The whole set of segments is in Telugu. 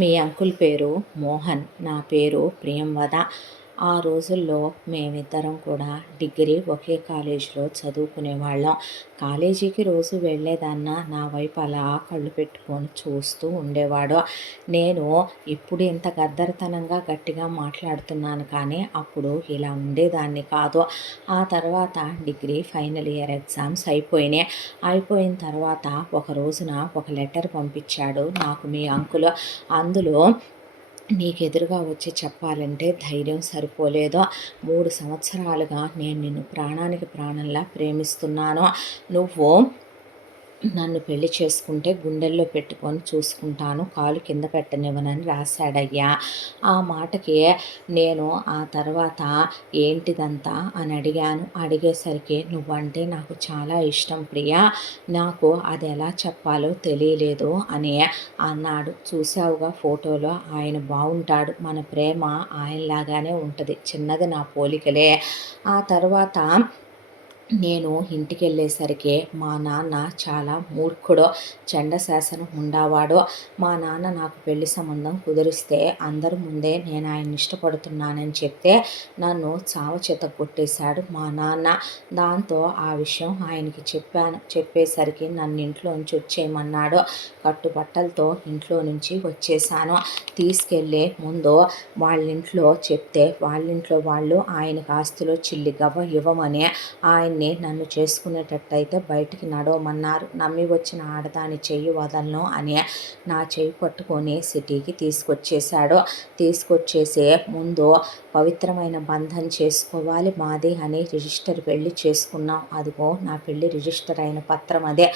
మీ అంకుల్ పేరు మోహన్, నా పేరు ప్రియంవద. ఆ రోజుల్లో మేమిద్దరం కూడా డిగ్రీ ఒకే కాలేజీలో చదువుకునేవాళ్ళం. కాలేజీకి రోజు వెళ్ళేదాన్న నా వైపు అలా కళ్ళు పెట్టుకొని చూస్తూ ఉండేవాడు. నేను ఇప్పుడు ఇంత గద్దరతనంగా గట్టిగా మాట్లాడుతున్నాను కానీ అప్పుడు ఇలా ఉండేదాన్ని కాదు. ఆ తర్వాత డిగ్రీ ఫైనల్ ఇయర్ ఎగ్జామ్స్ అయిపోయినాయి. అయిపోయిన తర్వాత ఒక రోజున ఒక లెటర్ పంపించాడు నాకు మీ అంకుల్. అందులో నీకెదురుగా వచ్చి చెప్పాలంటే ధైర్యం సరిపోలేదో, 3 సంవత్సరాలుగా నేను నిన్ను ప్రాణానికి ప్రాణంలా ప్రేమిస్తున్నాను. నువ్వు నన్ను పెళ్లి చేసుకుంటే గుండెల్లో పెట్టుకొని చూసుకుంటాను, కాలు కింద పెట్టనివ్వనని రాశాడయ్యా. ఆ మాటకి నేను ఆ తర్వాత ఏంటిదంతా అని అడిగాను. అడిగేసరికి నువ్వంటే నాకు చాలా ఇష్టం ప్రియా, నాకు అది ఎలా చెప్పాలో తెలియలేదు అని అన్నాడు. చూసావుగా ఫోటోలో ఆయన బాగుంటాడు, మన ప్రేమ ఆయనలాగానే ఉంటుంది, చిన్నది నా పోలికలే. ఆ తర్వాత నేను ఇంటికెళ్ళేసరికి మా నాన్న చాలా మూర్ఖుడు, చండశాసనం ఉండేవాడు. మా నాన్న నాకు పెళ్లి సంబంధం కుదిరిస్తే అందరి ముందే నేను ఆయన్ని ఇష్టపడుతున్నానని చెప్తే నన్ను చావచేత కొట్టేశాడు మా నాన్న. దాంతో ఆ విషయం ఆయనకి చెప్పాను. చెప్పేసరికి నన్ను ఇంట్లోంచి వచ్చేయమన్నాడు. కట్టుబట్టలతో ఇంట్లో నుంచి వచ్చేసాను. తీసుకెళ్ళి ముందు వాళ్ళింట్లో చెప్తే వాళ్ళింట్లో వాళ్ళు ఆయనకు ఆస్తిలో చిల్లి గవ్వ ఇవ్వమని ఆయన్ని నన్ను చేసుకునేటట్టయితే బయటికి నడవమన్నారు. నమ్మి వచ్చిన ఆడదాని చెయ్యి వదలను అని నా చెయ్యి పట్టుకొని సిటీకి తీసుకొచ్చేశాడు. తీసుకొచ్చేసి ముందు పవిత్రమైన బంధం చేసుకోవాలి మాది అని రిజిస్టర్ పెళ్లి చేసుకున్నాం. అదిగో నా పెళ్లి రిజిస్టర్ అయిన పత్రం అదే.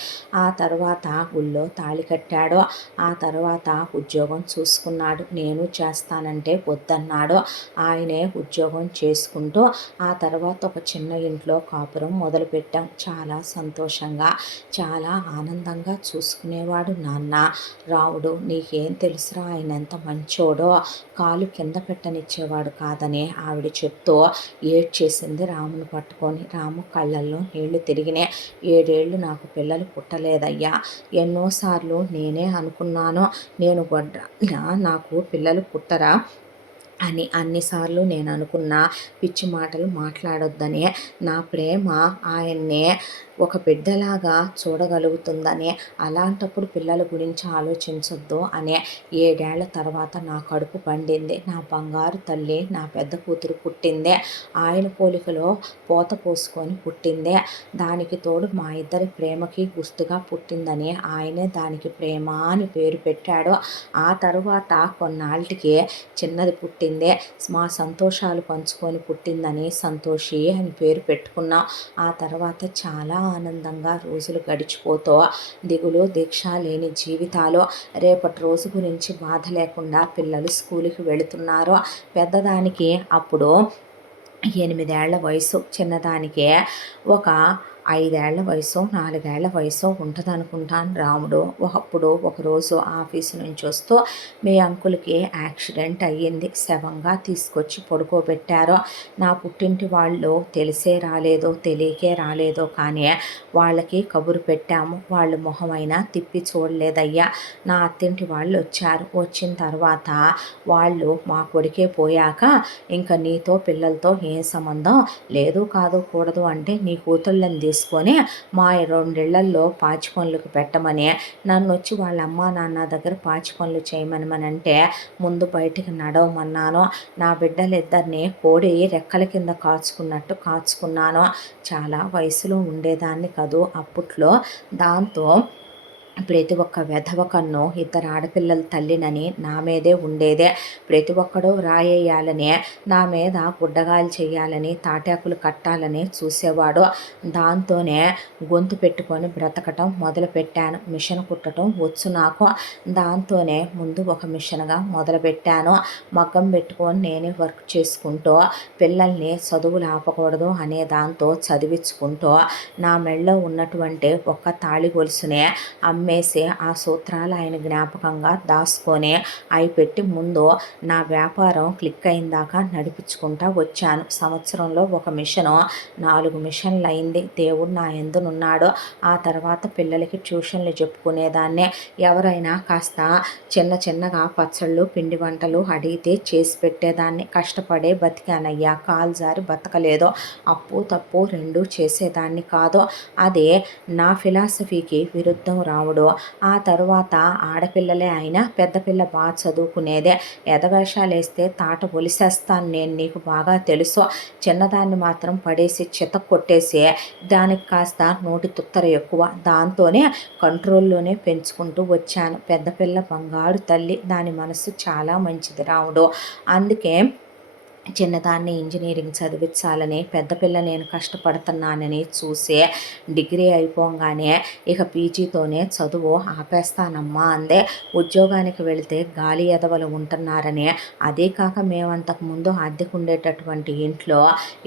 ఆ తర్వాత గుళ్ళో తాళి కట్టాడు. ఆ తర్వాత ఉద్యోగం చూసుకున్నాడు. నేను చేస్తానంటే వద్దన్నాడు. ఆయనే ఉద్యోగం చేసుకుంటూ ఆ తర్వాత ఒక చిన్న ఇంట్లో కాపురం మొదలుపెట్టాం. చాలా సంతోషంగా, చాలా ఆనందంగా చూసుకునేవాడు నాన్న. రాముడు నీకేం తెలుసురా ఆయన ఎంత మంచోడో, కాలు కింద పెట్టనిచ్చేవాడు కాదని ఆవిడ చెప్తూ ఏడ్చేసింది రాముని పట్టుకొని. రాము కళ్ళల్లో నీళ్లు తిరిగినాయి. 7 ఏళ్ళు నాకు పిల్లలు పుట్టలేదయ్యా. ఎన్నోసార్లు నేనే అనుకున్నాను, నేను గొడ్డ నాకు పిల్లలు పుట్టరా అని. అన్నిసార్లు నేను అనుకున్న పిచ్చి మాటలు మాట్లాడొద్దని, నా ప్రేమ ఆయన్నే ఒక బిడ్డలాగా చూడగలుగుతుందని, అలాంటప్పుడు పిల్లల గురించి ఆలోచించొద్దు అనే. 7 ఏళ్ల తర్వాత నా కడుపు పండింది. నా బంగారు తల్లి నా పెద్ద కూతురు పుట్టిందే. ఆయన పోలికలో పోత పోసుకొని పుట్టిందే. దానికి తోడు మా ఇద్దరి ప్రేమకి గుర్తుగా పుట్టిందని ఆయనే దానికి ప్రేమ అని పేరు పెట్టాడు. ఆ తరువాత కొన్నాళ్ళకి చిన్నది పుట్టిందే. మా సంతోషాలు పంచుకొని పుట్టిందని సంతోషి అని పేరు పెట్టుకున్నాం. ఆ తర్వాత చాలా ఆనందంగా రోజులు గడిచిపోతూ దిగులు దీక్ష లేని జీవితాలు. రేపటి రోజు గురించి బాధ లేకుండా పిల్లలు స్కూల్కి వెళుతున్నారు. పెద్దదానికి అప్పుడు 8 ఏళ్ల వయసు, చిన్నదానికి ఒక 5 ఏళ్ల వయసు 4 ఏళ్ల వయసు ఉంటుంది అనుకుంటాను. రాముడు అప్పుడు ఒకరోజు ఆఫీసు నుంచి వస్తూ మీ అంకుల్కి యాక్సిడెంట్ అయ్యింది, శవంగా తీసుకొచ్చి పడుకోబెట్టారు. నా పుట్టింటి వాళ్ళు తెలిసే రాలేదో తెలియకే రాలేదో కానీ వాళ్ళకి కబురు పెట్టాము. వాళ్ళు మొహమైనా తిప్పి చూడలేదయ్యా. నా అత్తింటి వాళ్ళు వచ్చారు. వచ్చిన తర్వాత వాళ్ళు మా కొడుకే పోయాక ఇంకా నీతో పిల్లలతో ఏం సంబంధం లేదు, కాదు, కూడదు అంటే నీ కూతుళ్ళని తీసుకొని మా 2 ఇళ్లల్లో పాచి పనులకు పెట్టమని నన్ను వచ్చి వాళ్ళ అమ్మా నాన్న దగ్గర పాచి పనులు చేయమనమనంటే ముందు బయటికి నడవమన్నాను. నా బిడ్డలిద్దరిని కోడి రెక్కల కింద కాచుకున్నట్టు కాచుకున్నాను. చాలా వయసులో ఉండేదాన్ని కదూ అప్పట్లో. దాంతో ప్రతి ఒక్క వెధవ కన్ను ఇద్దరు ఆడపిల్లల తల్లినని నా మీదే ఉండేదే. ప్రతి ఒక్కడూ రాయేయాలని, నా మీద గుడ్డగాలు చేయాలని, తాటాకులు కట్టాలని చూసేవాడు. దాంతోనే గొంతు పెట్టుకొని బ్రతకటం మొదలుపెట్టాను. మిషన్ కుట్టడం వచ్చు నాకు. దాంతోనే ముందు ఒక మిషన్గా మొదలుపెట్టాను. మగ్గం పెట్టుకొని నేనే వర్క్ చేసుకుంటూ పిల్లల్ని చదువులు ఆపకూడదు అనే దాంతో చదివించుకుంటూ నా మెడలో ఉన్నటువంటి ఒక్క తాళి గొలుసునే అమ్మేసి ఆ సూత్రాలు ఆయన జ్ఞాపకంగా దాచుకొని అవి పెట్టి ముందు నా వ్యాపారం క్లిక్ అయిందాకా నడిపించుకుంటా వచ్చాను. సంవత్సరంలో ఒక మిషను 4 మిషన్లు అయింది. దేవుడు నా యందునున్నాడు. ఆ తర్వాత పిల్లలకి ట్యూషన్లు చెప్పుకునేదాన్నే. ఎవరైనా కాస్త చిన్నగా పచ్చళ్ళు పిండి వంటలు అడిగితే చేసి పెట్టేదాన్ని. కష్టపడే బతికానయ్యా, కాలు జారి బతకలేదు. అప్పు తప్పు రెండూ చేసేదాన్ని కాదు. అదే నా ఫిలాసఫీకి విరుద్ధం రావుడు. ఆ తరువాత ఆడపిల్లలే అయినా పెద్ద పిల్ల బాగా చదువుకునేదే. ఎదవేషాలు వేస్తే తాట ఒలిసేస్తాను నేను, నీకు బాగా తెలుసు. చిన్నదాన్ని మాత్రం పడేసి చితక్ కొట్టేసి దానికి కాస్త నోటి తుత్తర ఎక్కువ. దాంతోనే కంట్రోల్లోనే పెంచుకుంటూ వచ్చాను. పెద్ద పిల్ల బంగారు తల్లి, దాని మనసు చాలా మంచిది రాముడు. అందుకే చిన్నదాన్ని ఇంజనీరింగ్ చదివించాలని, పెద్ద పిల్ల నేను కష్టపడుతున్నానని చూసి డిగ్రీ అయిపోగానే ఇక పీజీతోనే చదువు ఆపేస్తానమ్మా అందే. ఉద్యోగానికి వెళితే గాలి ఎదవలు ఉంటున్నారని, అదే కాక మేమంతకుముందు అద్దెకు ఉండేటటువంటి ఇంట్లో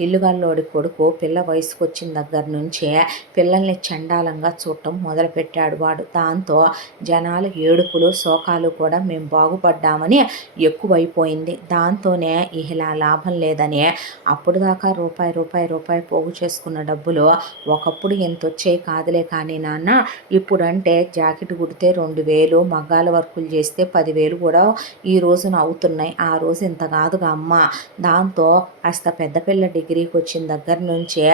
ఇల్లుగల్లోడి కొడుకు పిల్ల వయసుకు వచ్చిన దగ్గర నుంచే పిల్లల్ని చండాలంగా చూడటం మొదలుపెట్టాడు వాడు. దాంతో జనాలు ఏడుపులు శోకాలు కూడా మేము బాగుపడ్డామని ఎక్కువైపోయింది. దాంతోనే ఇలా లాభం లేదని అప్పుడు దాకా రూపాయి పోగు చేసుకున్న డబ్బులు ఒకప్పుడు ఎంత వచ్చాయి కాదులే కానీ నాన్న, ఇప్పుడంటే జాకెట్ కుడితే 2000, మగ్గాల వర్కులు చేస్తే 10,000 కూడా ఈ రోజున అవుతున్నాయి. ఆ రోజు ఇంత కాదుగా అమ్మ. దాంతో కాస్త పెద్ద పిల్ల డిగ్రీకి వచ్చిన దగ్గర నుంచే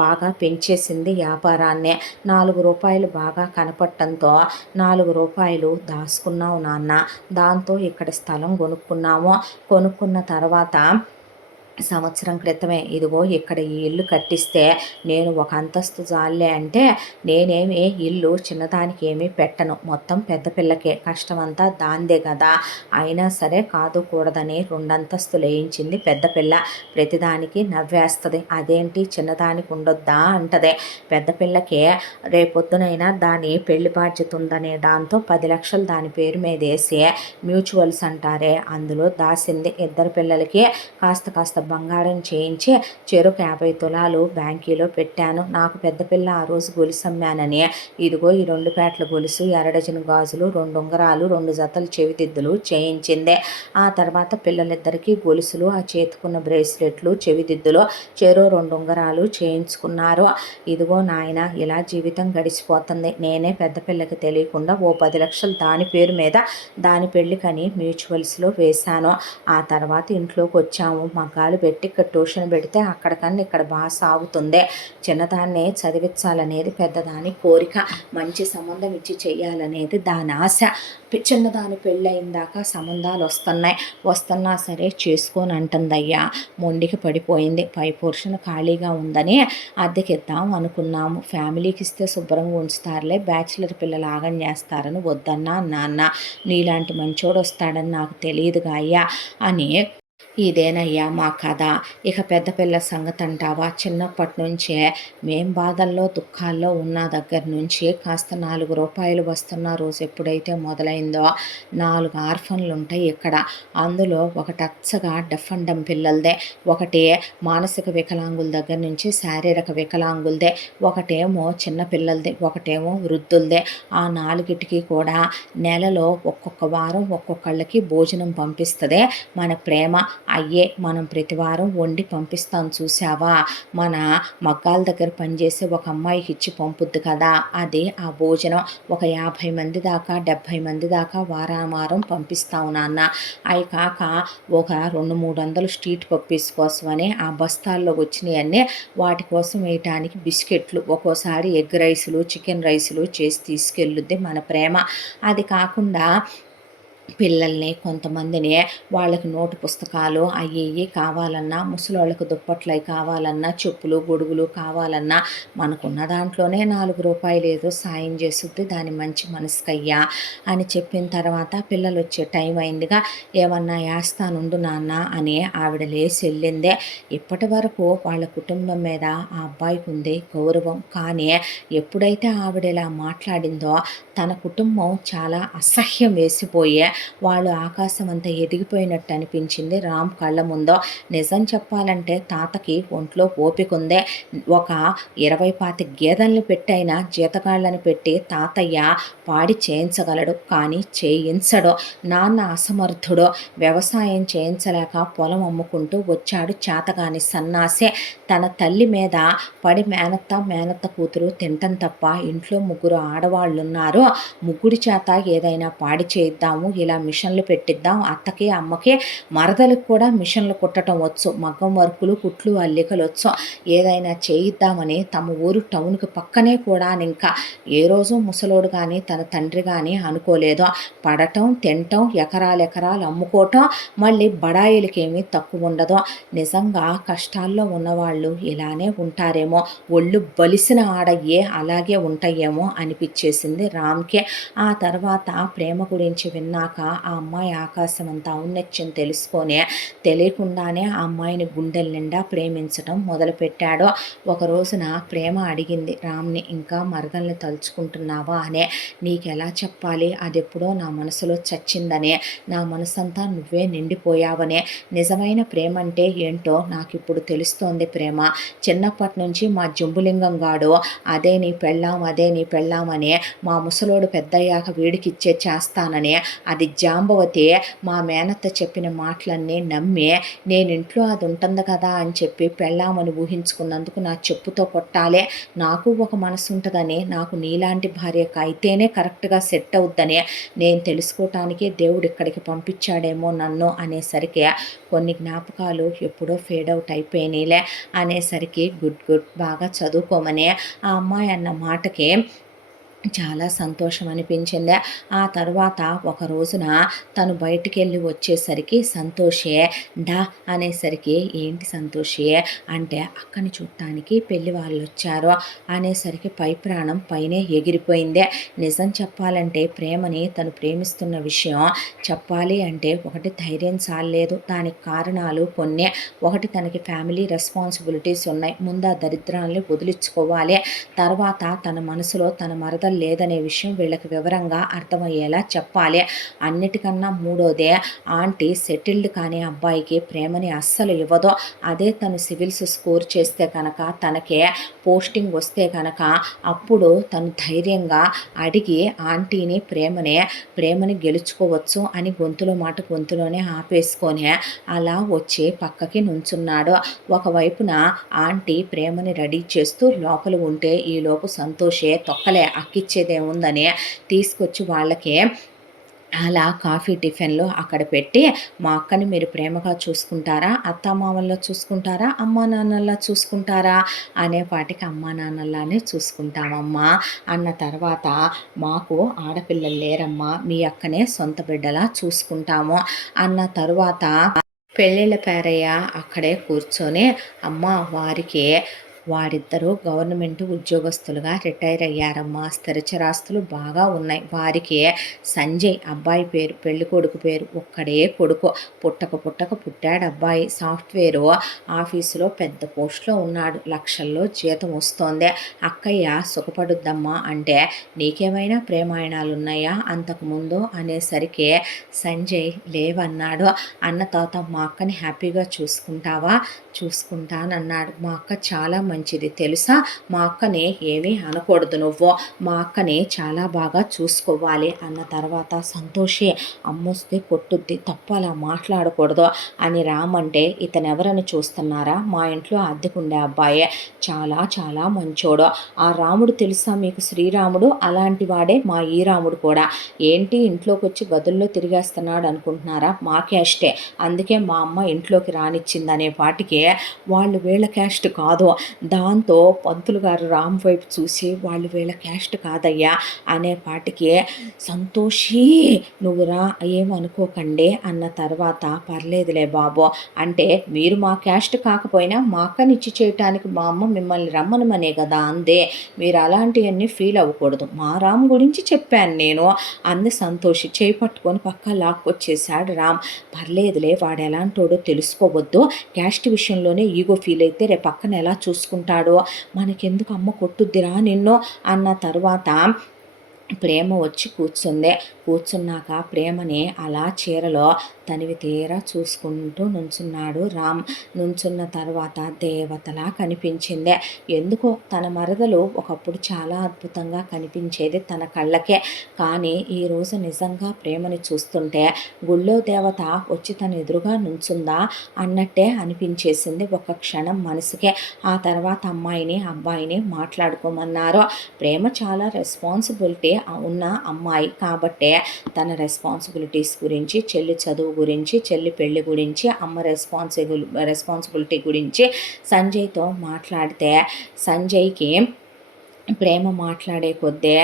బాగా పెంచేసింది వ్యాపారాన్ని. 4 రూపాయలు బాగా కనపడటంతో 4 రూపాయలు దాచుకున్నావు నాన్న. దాంతో ఇక్కడ స్థలం కొనుక్కున్నాము. కొనుక్కున్న తర్వాత సంవత్సరం క్రితమే ఇదిగో ఇక్కడ ఈ ఇల్లు కట్టిస్తే నేను ఒక అంతస్తు జాలే అంటే, నేనేమి ఇల్లు చిన్నదానికి ఏమీ పెట్టను, మొత్తం పెద్ద పిల్లకే, కష్టమంతా దాందే కదా. అయినా సరే కాదు కూడదని 2 అంతస్తులు వేయించింది పెద్ద పిల్ల. ప్రతిదానికి నవ్వేస్తుంది. అదేంటి చిన్నదానికి ఉండొద్దా అంటదే. పెద్ద పిల్లకే రేపొద్దునైనా దాని పెళ్లి బాధ్యత ఉందనే దాంతో 10 లక్షలు దాని పేరు మీద వేసి మ్యూచువల్స్ అంటారే అందులో దాసింది. ఇద్దరు పిల్లలకి కాస్త బంగారం చేయించి చెరుకు 50 తులాలు బ్యాంకీలో పెట్టాను. నాకు పెద్ద పిల్ల ఆ రోజు గొలుసు అమ్మానని ఇదిగో ఈ 2 పేటల గొలుసు, 2 డజను గాజులు, 2 ఉంగరాలు, 2 జతలు చెవిదిద్దులు చేయించిందే. ఆ తర్వాత పిల్లలిద్దరికీ గొలుసులు, ఆ చేతుకున్న బ్రేస్లెట్లు, చెవిదిద్దులు, చెరో 2 ఉంగరాలు చేయించుకున్నారు. ఇదిగో నాయన ఇలా జీవితం గడిచిపోతుంది. నేనే పెద్ద పిల్లకి తెలియకుండా ఓ 10 లక్షలు దాని పేరు మీద దాని పెళ్ళికని మ్యూచువల్స్లో వేశాను. ఆ తర్వాత ఇంట్లోకి వచ్చాము. మగ్గాలు పెట్టి ఇక్కడ ట్యూషన్ పెడితే అక్కడికన్నా ఇక్కడ బాగా సాగుతుంది. చిన్నదాన్ని చదివించాలనేది పెద్దదాని కోరిక. మంచి సంబంధం ఇచ్చి చెయ్యాలనేది దాని ఆశ. చిన్నదాని పెళ్ళయిందాక సంబంధాలు వస్తున్నా సరే చేసుకొని అంటుందయ్యా. మొండికి పడిపోయింది. పై పోర్షన్ ఖాళీగా ఉందని అద్దెకిద్దాం అనుకున్నాము. ఫ్యామిలీకి ఇస్తే శుభ్రంగా ఉంచుతారులే, బ్యాచిలర్ పిల్లలు ఆగం చేస్తారని వద్దన్నా నాన్న. నీలాంటి మంచోడు వస్తాడని నాకు తెలియదుగా అయ్యా అని. ఇదేనయ్యా మా కథ. ఇక పెద్ద పిల్ల సంగతి అంటావా, చిన్నప్పటి నుంచే మేం బాధల్లో దుఃఖాల్లో ఉన్న దగ్గర నుంచి కాస్త 4 రూపాయలు వస్తున్న రోజు ఎప్పుడైతే మొదలైందో 4 ఆర్ఫన్లు ఉంటాయి ఇక్కడ. అందులో ఒకటి అచ్చగా డఫ్ అండ్ డమ్ పిల్లలదే, ఒకటి మానసిక వికలాంగుల దగ్గర నుంచి శారీరక వికలాంగులదే, ఒకటేమో చిన్న పిల్లలదే, ఒకటేమో వృద్ధులదే. ఆ 4టికి కూడా నెలలో ఒక్కొక్క వారం ఒక్కొక్కళ్ళకి భోజనం పంపిస్తుంది మన ప్రేమ. అయ్యే మనం ప్రతివారం వండి పంపిస్తాం చూసావా. మన మగ్గాల దగ్గర పనిచేసే ఒక అమ్మాయికి ఇచ్చి పంపుద్ది కదా, అది ఆ భోజనం. ఒక 50 మంది దాకా 70 మంది దాకా వారం పంపిస్తావు నాన్న. అవి కాక ఒక 200-300 స్ట్రీట్ పప్పీస్ కోసమని ఆ బస్తాల్లో వచ్చినాయన్నీ వాటి కోసం వేయటానికి బిస్కెట్లు, ఒక్కోసారి ఎగ్ రైసులు, చికెన్ రైసులు చేసి తీసుకెళ్ళుద్ది మన ప్రేమ. అది కాకుండా పిల్లల్ని కొంతమందిని వాళ్ళకి నోటు పుస్తకాలు అవి కావాలన్నా, ముసలోళ్ళకు దుప్పట్లు అవి కావాలన్నా, చెప్పులు గొడుగులు కావాలన్నా మనకున్న దాంట్లోనే 4 రూపాయలు ఏదో సాయం చేస్తుంది దాని మంచి మనసుకయ్యా అని చెప్పిన తర్వాత పిల్లలు వచ్చే టైం అయిందిగా, ఏమన్నా వేస్తానుండు నాన్న అని ఆవిడ లేచి వెళ్ళిందే. ఇప్పటి వరకు వాళ్ళ కుటుంబం మీద ఆ అబ్బాయికి ఉంది గౌరవం. కానీ ఎప్పుడైతే ఆవిడ ఇలా మాట్లాడిందో తన కుటుంబం చాలా అసహ్యం వేసిపోయే వాళ్ళు ఆకాశం అంతా ఎదిగిపోయినట్టు అనిపించింది రామ్ కళ్ళ ముందో. నిజం చెప్పాలంటే తాతకి ఒంట్లో ఓపికందే. ఒక 20-25 గేదెల్ని పెట్టైనా జీతగాళ్ళని పెట్టి తాతయ్య పాడి చేయించగలడు, కానీ చేయించడు. నాన్న అసమర్థుడు. వ్యవసాయం చేయించలేక పొలం అమ్ముకుంటూ వచ్చాడు చేతగాని సన్నాసే. తన తల్లి మీద పడి మేనత్త కూతురు తింటం తప్ప ఇంట్లో 3 ఆడవాళ్ళున్నారు. ముగ్గురి చేత ఏదైనా పాడి చేయిద్దాము, ఇలా మిషన్లు పెట్టిద్దాం. అత్తకి అమ్మకి మరదలకు కూడా మిషన్లు కుట్టడం వచ్చు, మగ్గం వర్కులు కుట్లు అల్లికలు వచ్చు. ఏదైనా చేయిద్దామని తమ ఊరు టౌన్కి పక్కనే కూడా ఇంకా ఏ రోజు ముసలోడు కానీ తన తండ్రి కానీ అనుకోలేదు. పడటం తినటం ఎకరాలు అమ్ముకోవటం, మళ్ళీ బడాయిలకేమీ తక్కువ ఉండదు. నిజంగా కష్టాల్లో ఉన్నవాళ్ళు ఇలానే ఉంటారేమో, ఒళ్ళు బలిసిన ఆడయ్యే అలాగే ఉంటాయేమో అనిపించేసింది రామ్కే. ఆ తర్వాత ప్రేమ గురించి విన్నాక ఆ అమ్మాయి ఆకాశం అంతా ఔన్నత్యం తెలుసుకొని తెలియకుండానే ఆ అమ్మాయిని గుండెల నిండా ప్రేమించడం మొదలుపెట్టాడు. ఒక రోజున ప్రేమ అడిగింది రామ్ని, ఇంకా మరదల్ని తలుచుకుంటున్నావా అనే. నీకెలా చెప్పాలి, అదెప్పుడో నా మనసులో చచ్చిందనే, నా మనసంతా నువ్వే నిండిపోయావనే. నిజమైన ప్రేమ అంటే ఏంటో నాకు ఇప్పుడు తెలుస్తోంది ప్రేమ. చిన్నప్పటి నుంచి మా జంబులింగం గాడు అదే నీ పెళ్ళామనే మా ముసలోడు పెద్దయ్యాక వీడికిచ్చే చేస్తానని, అది జాంబవతి మా మేనత్త చెప్పిన మాటలన్నీ నమ్మి నేనింట్లో అది ఉంటుంది కదా అని చెప్పి పెళ్ళామని ఊహించుకున్నందుకు నా చెప్పుతో కొట్టాలే. నాకు ఒక మనసు ఉంటుందని, నాకు నీలాంటి భార్య అయితేనే కరెక్ట్గా సెట్ అవుద్దని నేను తెలుసుకోవటానికి దేవుడు ఇక్కడికి పంపించాడేమో నన్ను అనేసరికి కొన్ని జ్ఞాపకాలు ఎప్పుడో ఫేడ్ అవుట్ అయిపోయినాయిలే అనేసరికి గుడ్ బాగా చదువుకోమని ఆ అమ్మాయి అన్న మాటకి చాలా సంతోషం అనిపించింది. ఆ తర్వాత ఒక రోజున తను బయటికి వెళ్ళి వచ్చేసరికి సంతోషే డా అనేసరికి, ఏంటి సంతోషే అంటే అక్కని చూడటానికి పెళ్లి వాళ్ళు వచ్చారు అనేసరికి పై ప్రాణం పైనే ఎగిరిపోయింది. నిజం చెప్పాలంటే ప్రేమని తను ప్రేమిస్తున్న విషయం చెప్పాలి అంటే ఒకటి ధైర్యం చాలలేదు. దానికి కారణాలు కొన్ని. ఒకటి, తనకి ఫ్యామిలీ రెస్పాన్సిబిలిటీస్ ఉన్నాయి. ముందు ఆ దరిద్రాన్ని వదిలించుకోవాలి. తర్వాత తన మనసులో తన మరదలు లేదనే విషయం వీళ్ళకి వివరంగా అర్థమయ్యేలా చెప్పాలి. అన్నిటికన్నా మూడోదే, ఆంటీ సెటిల్డ్ కానీ అబ్బాయికి ప్రేమని అస్సలు ఇవ్వదు. అదే తను సివిల్స్ స్కోర్ చేస్తే కనుక, తనకే పోస్టింగ్ వస్తే కనుక అప్పుడు తను ధైర్యంగా అడిగి ఆంటీని ప్రేమని గెలుచుకోవచ్చు అని గొంతులో మాట గొంతులోనే ఆపేసుకొని అలా వచ్చి పక్కకి నుంచున్నాడు. ఒకవైపున ఆంటీ ప్రేమని రెడీ చేస్తూ లోపల ఉంటే ఈలోపు సంతోషే తొక్కలే అక్కిచ్చేదేముందని తీసుకొచ్చి వాళ్ళకి అలా కాఫీ టిఫిన్లు అక్కడ పెట్టి, మా అక్కని మీరు ప్రేమగా చూసుకుంటారా, అత్తామామల్లో చూసుకుంటారా, అమ్మా నాన్నల్లా చూసుకుంటారా అనేపాటికి అమ్మా నాన్నల్లానే చూసుకుంటామమ్మా అన్న తర్వాత, మాకు ఆడపిల్లలు లేరమ్మా, మీ అక్కనే సొంత బిడ్డలా చూసుకుంటాము అన్న తరువాత పెళ్ళిళ్ళ పేరయ్య అక్కడే కూర్చొని, అమ్మ వారిద్దరూ గవర్నమెంట్ ఉద్యోగస్తులుగా రిటైర్ అయ్యారమ్మా, స్థిరచరాస్తులు బాగా ఉన్నాయి. వారికి సంజయ్ అబ్బాయి పేరు, పెళ్లి కొడుకు పేరు, ఒక్కడే కొడుకు. పుట్టక పుట్టాడు అబ్బాయి. సాఫ్ట్వేర్ ఆఫీసులో పెద్ద పోస్ట్లో ఉన్నాడు, లక్షల్లో జీతం వస్తోంది. అక్కయ్య సుఖపడుద్దమ్మా అంటే, నీకేమైనా ప్రేమాయణాలు ఉన్నాయా అంతకుముందు అనేసరికి సంజయ్ లేవన్నాడు. అన్న తర్వాత, మా అక్కని హ్యాపీగా చూసుకుంటావా? చూసుకుంటానన్నాడు. మా అక్క చాలా మంచిది తెలుసా, మా అక్కని ఏమీ అనకూడదు నువ్వు, మా అక్కని చాలా బాగా చూసుకోవాలి అన్న తర్వాత, సంతోషే అమ్మొస్తే కొట్టుద్ది, తప్పు అలా మాట్లాడకూడదు అని రామంటే, ఇతనెవరని చూస్తున్నారా, మా ఇంట్లో అద్దెకుండే అబ్బాయే, చాలా చాలా మంచోడు. ఆ రాముడు తెలుసా మీకు, శ్రీరాముడు, అలాంటి వాడే మా ఈ రాముడు కూడా. ఏంటి ఇంట్లోకి వచ్చి గదుల్లో తిరిగేస్తున్నాడు అనుకుంటున్నారా, మా క్యాస్టే, అందుకే మా అమ్మ ఇంట్లోకి రానిచ్చిందనే వాటికి వాళ్ళు వీళ్ళ క్యాస్ట్ కాదు. దాంతో పంతులు గారు రామ్ వైపు చూసి, వాళ్ళు వీళ్ళ క్యాస్ట్ కాదయ్యా అనేపాటికి, సంతోషి నువ్వు రా, ఏమనుకోకండి అన్న తర్వాత, పర్లేదులే బాబు అంటే, మీరు మా క్యాస్ట్ కాకపోయినా మా అక్కనిచ్చి చేయటానికి మా అమ్మ మిమ్మల్ని రమ్మనమనే కదా అందే, మీరు అలాంటివన్నీ ఫీల్ అవ్వకూడదు, మా రామ్ గురించి చెప్పాను నేను అంది సంతోషి. చేయి పట్టుకొని పక్క లాక్కొచ్చేసాడు రామ్. పర్లేదులే, వాడు ఎలాంటోడో తెలుసుకోవద్దు, క్యాస్ట్ విషయంలోనే ఈగో ఫీల్ అయితే రేపు పక్కన ఎలా చూసుకుంటాడో, మనకెందుకు అమ్మ కొట్టుద్దిరా నిన్ను అన్న తర్వాత, ప్రేమ వచ్చి కూర్చుంది. కూర్చున్నాక ప్రేమని అలా చీరలో తనివి తీరా చూసుకుంటూ నుంచున్నాడు రామ్. నుంచున్న తర్వాత దేవతలా కనిపించింది. ఎందుకో తన మరదలు ఒకప్పుడు చాలా అద్భుతంగా కనిపించేది తన కళ్ళకే. కానీ ఈరోజు నిజంగా ప్రేమని చూస్తుంటే గుళ్ళో దేవత వచ్చి తన ఎదురుగా నుంచుందా అన్నట్టే అనిపించేసింది ఒక క్షణం మనసుకే. ఆ తర్వాత అమ్మాయిని అబ్బాయిని మాట్లాడుకోమన్నారు. ప్రేమ చాలా రెస్పాన్సిబిలిటీ ఉన్న అమ్మాయి కాబట్టే తన రెస్పాన్సిబిలిటీస్ గురించి, చెల్లి చదువు గురించి, చెల్లి పెళ్లి గురించి, అమ్మ రెస్పాన్సిబిలిటీ గురించి సంజయ్తో మాట్లాడితే సంజయ్కి ప్రేమ మాట్లాడే కొద్దే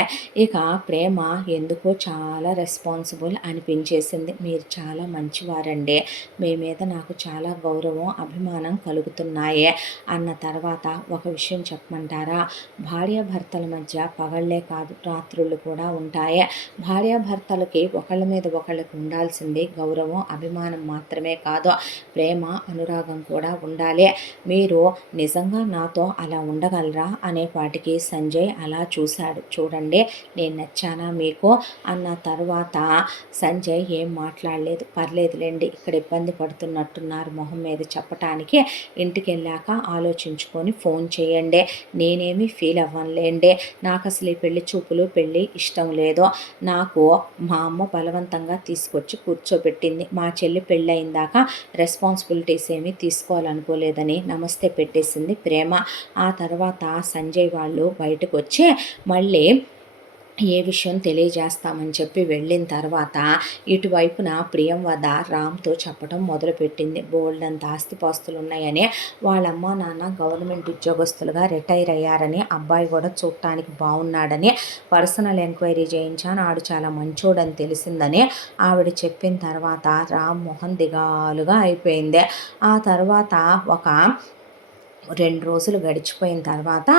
ఇక ప్రేమ ఎందుకో చాలా రెస్పాన్సిబుల్ అనిపించేసింది. మీరు చాలా మంచివారండి, మీ మీద నాకు చాలా గౌరవం అభిమానం కలుగుతున్నాయి అన్న తర్వాత ఒక విషయం చెప్పమంటారా? భార్యాభర్తల మధ్య పగళ్ళే కాదు రాత్రులు కూడా ఉంటాయి. భార్యాభర్తలకి ఒకళ్ళ మీద ఒకళ్ళకి ఉండాల్సింది గౌరవం అభిమానం మాత్రమే కాదు, ప్రేమ అనురాగం కూడా ఉండాలి. మీరు నిజంగా నాతో అలా ఉండగలరా అనేపాటికి సంజయ్ అలా చూశాడు. చూడండి నేను నచ్చానా మీకు అన్న తర్వాత సంజయ్ ఏం మాట్లాడలేదు. పర్లేదులేండి, ఇక్కడ ఇబ్బంది పడుతున్నట్టున్నారు మొహం మీద చెప్పటానికి, ఇంటికి వెళ్ళాక ఆలోచించుకొని ఫోన్ చేయండి, నేనేమి ఫీల్ అవ్వనులేండి. నాకు అసలు ఈ పెళ్లి చూపులు పెళ్ళి ఇష్టం లేదు. నాకు మా అమ్మ బలవంతంగా తీసుకొచ్చి కూర్చోబెట్టింది. మా చెల్లి పెళ్ళయిందాక రెస్పాన్సిబిలిటీస్ ఏమీ తీసుకోవాలనుకోలేదని నమస్తే పెట్టేసింది ప్రేమ. ఆ తర్వాత సంజయ్ వాళ్ళు బయటకు వచ్చి మళ్ళీ ఏ విషయం తెలియజేస్తామని చెప్పి వెళ్ళిన తర్వాత ఇటువైపున ప్రియంవద రామ్తో చెప్పడం మొదలుపెట్టింది. బోల్డంత ఆస్తిపాస్తులు ఉన్నాయని, వాళ్ళమ్మ నాన్న గవర్నమెంట్ ఉద్యోగస్తులుగా రిటైర్ అయ్యారని, అబ్బాయి కూడా చూడటానికి బాగున్నాడని, పర్సనల్ ఎంక్వైరీ చేయించాను, ఆడు చాలా మంచోడని తెలిసిందని ఆవిడ చెప్పిన తర్వాత రామ్ మొహం దిగాలుగా అయిపోయింది. ఆ తర్వాత ఒక 2 రోజులు గడిచిపోయిన తర్వాత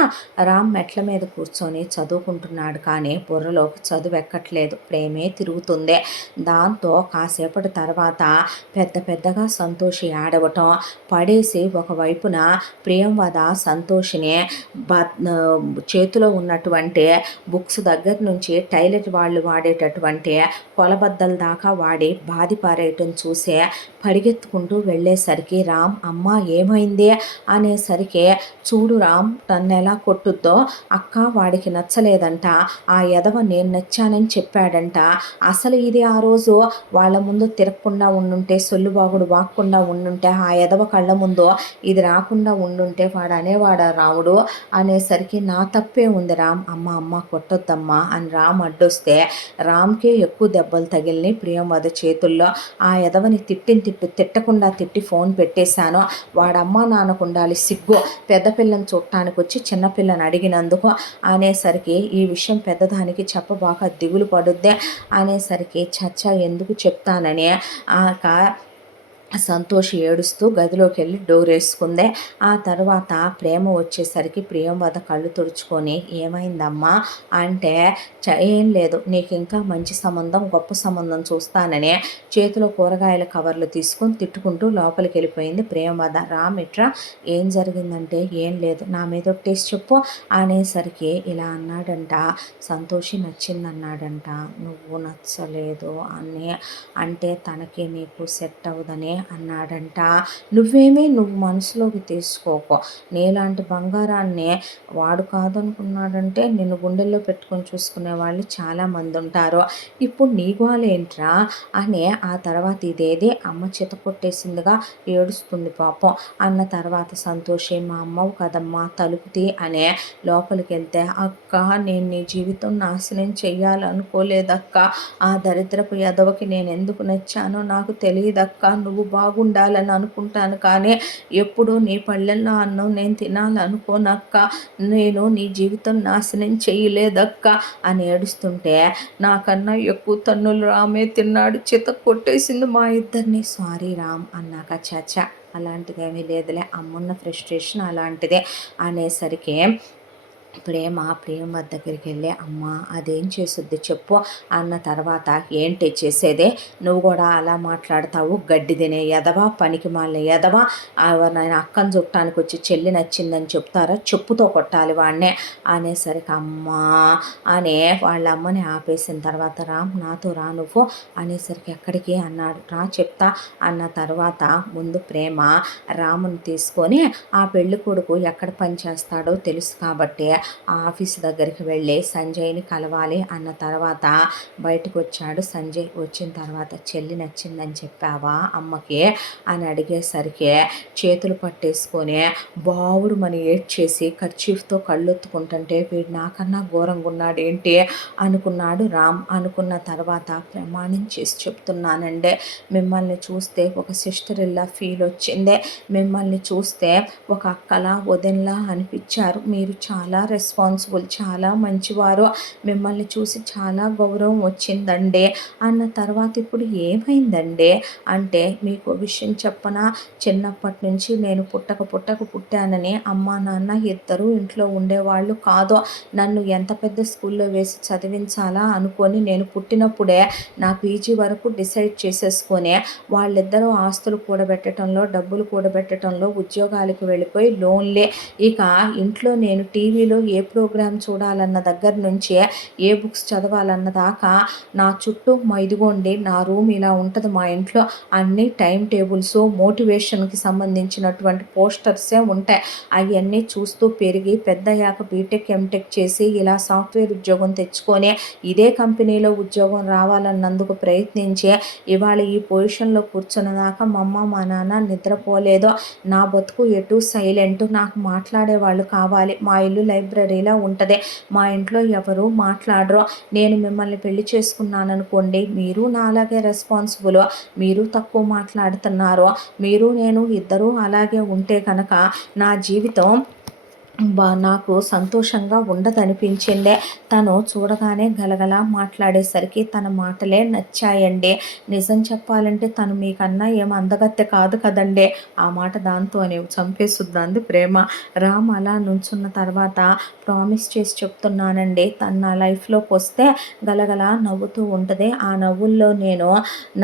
రామ్ మెట్ల మీద కూర్చొని చదువుకుంటున్నాడు. కానీ బుర్రలోకి చదువు ఎక్కట్లేదు, ప్రేమే తిరుగుతుంది. దాంతో కాసేపటి తర్వాత పెద్దగా సంతోషి ఆడవటం పడేసి ఒకవైపున ప్రియంవద సంతోషిని చేతిలో ఉన్నటువంటి బుక్స్ దగ్గర నుంచి టైలెట్ వాళ్ళు వాడేటటువంటి కొలబద్దల దాకా వాడి బాది పారేయటం చూసే పరిగెత్తుకుంటూ వెళ్ళేసరికి రామ్ అమ్మ ఏమైంది అనేసరికి, చూడు రామ్ నన్ను ఎలా కొట్టుద్దో, అక్క వాడికి నచ్చలేదంట, ఆ ఎదవ నేను నచ్చానని చెప్పాడంట. అసలు ఇది ఆ రోజు వాళ్ళ ముందు తిరగకుండా ఉండుంటే, సొల్లుబాగుడు వాక్కుండా ఉండుంటే, ఆ ఎదవ కళ్ళ ముందు ఇది రాకుండా ఉండుంటే వాడు అనేవాడా రాముడు అనేసరికి, నా తప్పే ఉంది రామ్, అమ్మ కొట్టొద్దమ్మా అని రామ్ అడ్డొస్తే రామ్కే ఎక్కువ దెబ్బలు తగిలిని ప్రియంవద చేతుల్లో. ఆ ఎదవని తిట్టకుండా తిట్టి ఫోన్ పెట్టేశాను. వాడమ్మా నాన్నకు ఉండాలి సిగ్గు, పెద్ద పిల్లని చూడటానికి వచ్చి చిన్నపిల్లని అడిగినందుకు అనేసరికి, ఈ విషయం పెద్దదానికి చెప్పబాక దిగులు పడుద్దే అనేసరికి, చచ్చా ఎందుకు చెప్తానని సంతోషి ఏడుస్తూ గదిలోకి వెళ్ళి డోర్ వేసుకుందే. ఆ తర్వాత ప్రేమ వచ్చేసరికి ప్రియంవద కళ్ళు తుడుచుకొని, ఏమైందమ్మా అంటే, ఏం లేదు, నీకు ఇంకా మంచి సంబంధం గొప్ప సంబంధం చూస్తానని చేతిలో కూరగాయల కవర్లు తీసుకొని తిట్టుకుంటూ లోపలికి వెళ్ళిపోయింది ప్రియంవద. రామిట్రా ఏం జరిగిందంటే, ఏం లేదు, నా మీద ఒట్టేసి చెప్పు అనేసరికి ఇలా అన్నాడంట, సంతోషి నచ్చిందన్నాడంట, నువ్వు నచ్చలేదు అని అంటే తనకి నీకు సెట్ అవ్వదని అన్నాడంట. నువ్వు మనసులోకి తీసుకోకు, నీలాంటి బంగారాన్ని వాడు కాదనుకున్నాడంటే నిన్ను గుండెల్లో పెట్టుకొని చూసుకునే వాళ్ళు చాలామంది ఉంటారు. ఇప్పుడు నీ గోలేంట్రా అని ఆ తర్వాత ఇదేది అమ్మ చేత కొట్టేసిందిగా ఏడుస్తుంది పాపం అన్న తర్వాత సంతోషి, మా అమ్మవు కదమ్మా తలుపుతి అనే లోపలికి వెళ్తే, అక్క నేను నీ జీవితం నాశనం చెయ్యాలనుకోలేదక్క, ఆ దరిద్రపు ఎదవకి నేను ఎందుకు నచ్చానో నాకు తెలియదక్క, నువ్వు బాగుండాలని అనుకుంటాను కానీ ఎప్పుడు నీ పళ్ళెల్లో అన్నం నేను తినాలనుకోనక్క, నేను నీ జీవితం నాశనం చేయలేదక్క అని ఏడుస్తుంటే, నాకన్నా ఎక్కువ తన్నులు రామే తిన్నాడు, చిత కొట్టేసింది మా ఇద్దరిని, సారీ రామ్ అన్నాక, చచ్చా అలాంటిదేమీ లేదులే, అమ్మున్న ఫ్రస్ట్రేషన్ అలాంటిదే అనేసరికి ప్రియం దగ్గరికి వెళ్ళి అమ్మ అదేం చేసుద్ది చెప్పు అన్న తర్వాత ఏంటి చేసేదే నువ్వు కూడా అలా మాట్లాడతావు గడ్డి తినే ఎదవా పనికి మాలిన ఎదవా ఎవరినైనా అక్కని చుట్టానికి వచ్చి చెల్లి నచ్చిందని చెప్తారా చెప్పుతో కొట్టాలి వాడినే అనేసరికి అమ్మ అనే వాళ్ళ అమ్మని ఆపేసిన తర్వాత నాతో రా నువ్వు అనేసరికి ఎక్కడికి అన్నాడు. చెప్తా అన్న తర్వాత ముందు ప్రేమ రాముని తీసుకొని ఆ పెళ్లి కొడుకు ఎక్కడ పనిచేస్తాడో తెలుసు కాబట్టి ఆ ఆఫీస్ దగ్గరికి వెళ్ళి సంజయ్ని కలవాలి అన్న తర్వాత బయటకు వచ్చాడు సంజయ్. వచ్చిన తర్వాత చెల్లి నచ్చిందని చెప్పావా అమ్మకి అని అడిగేసరికి చేతులు పట్టేసుకొని బావుడు మన ఏడ్చేసి కర్చీఫ్తో కళ్ళొత్తుకుంటుంటే వీడు నాకన్నా ఘోరంగా ఉన్నాడు ఏంటి అనుకున్నాడు రామ్. అనుకున్న తర్వాత ప్రమాణం చేసి చెప్తున్నానండి మిమ్మల్ని చూస్తే ఒక సిస్టర్ ఇలా ఫీల్ వచ్చిందే మిమ్మల్ని చూస్తే ఒక అక్కలా వదినలా అనిపించారు. మీరు చాలా రెస్పాన్సిబుల్ చాలా మంచివారు మిమ్మల్ని చూసి చాలా గౌరవం వచ్చిందండి అన్న తర్వాత ఇప్పుడు ఏమైందండి అంటే మీకు విషయం చెప్పనా చిన్నప్పటి నుంచి నేను పుట్టానని అమ్మా నాన్న ఇద్దరు ఇంట్లో ఉండేవాళ్ళు కాదు. నన్ను ఎంత పెద్ద స్కూల్లో వేసి చదివించాలా అనుకొని నేను పుట్టినప్పుడే నా పీజీ వరకు డిసైడ్ చేసేసుకొని వాళ్ళిద్దరూ ఆస్తులు కూడబెట్టడంలో డబ్బులు కూడబెట్టడంలో ఉద్యోగాలకు వెళ్ళిపోయి లోన్లే. ఇక ఇంట్లో నేను టీవీలో ఏ ప్రోగ్రాం చూడాలన్న దగ్గర నుంచే ఏ బుక్స్ చదవాలన్న దాకా నా చుట్టూ ఇదిగోండి నా రూమ్ ఇలా ఉంటుంది మా ఇంట్లో అన్ని టైం టేబుల్స్ మోటివేషన్కి సంబంధించినటువంటి పోస్టర్సే ఉంటాయి. అవన్నీ చూస్తూ పెరిగి పెద్దయ్యాక బీటెక్ ఎంటెక్ చేసి ఇలా సాఫ్ట్వేర్ ఉద్యోగం తెచ్చుకొని ఇదే కంపెనీలో ఉద్యోగం రావాలన్నందుకు ప్రయత్నించి ఇవాళ ఈ పొజిషన్లో కూర్చున్న దాకా మా అమ్మ మా నాన్న నిద్రపోలేదో నా బతుకు ఎటు సైలెంట్ నాకు మాట్లాడే వాళ్ళు కావాలి. మా ఇల్లు లైబ్రరీలా ఉంటుంది మా ఇంట్లో ఎవరు మాట్లాడరు. నేను మిమ్మల్ని పెళ్లి చేసుకున్నాననుకోండి మీరు నాలాగే రెస్పాన్సిబుల్ మీరు తక్కువ మాట్లాడుతున్నారు మీరు నేను ఇద్దరూ అలాగే ఉంటే కనుక నా జీవితం నాకు సంతోషంగా ఉండదనిపించిందే. తను చూడగానే గలగలా మాట్లాడేసరికి తన మాటలే నచ్చాయండి. నిజం చెప్పాలంటే తను మీకన్నా ఏం అందగత్తె కాదు కదండి. ఆ మాట దాంతోనే చంపేసుద్దంది ప్రేమ. రామ్ అలా నుంచున్న తర్వాత ప్రామిస్ చేసి చెప్తున్నానండి తను నా లైఫ్లోకి వస్తే గలగలా నవ్వుతూ ఉంటుంది. ఆ నవ్వుల్లో నేను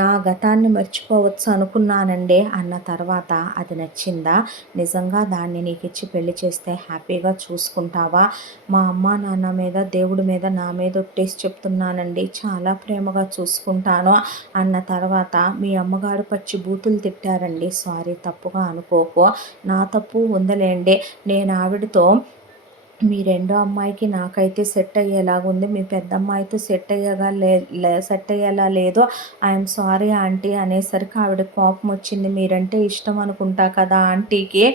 నా గతాన్ని మర్చిపోవచ్చు అనుకున్నానండి అన్న తర్వాత అది నచ్చిందా నిజంగా దాన్ని నీకు ఇచ్చి పెళ్లి చేస్తే హ్యాపీగా చూసుకుంటావా మా అమ్మ నాన్న మీద దేవుడి మీద నా మీద ఒట్టేసి చెప్తున్నానండి చాలా ప్రేమగా చూసుకుంటాను అన్న తర్వాత మీ అమ్మగారు పచ్చి బూతులు తిట్టారండి సారీ తప్పుగా అనుకోకు నా తప్పు ఉందలేండి నేను ఆవిడతో మీ రెండో అమ్మాయికి నాకైతే సెట్ అయ్యేలాగుంది మీ పెద్ద అమ్మాయితో సెట్ అయ్యేలా లేదో ఐఎమ్ సారీ ఆంటీ అనేసరికి ఆవిడ కోపం వచ్చింది. మీరంటే ఇష్టం అనుకుంటా కదా ఆంటీకి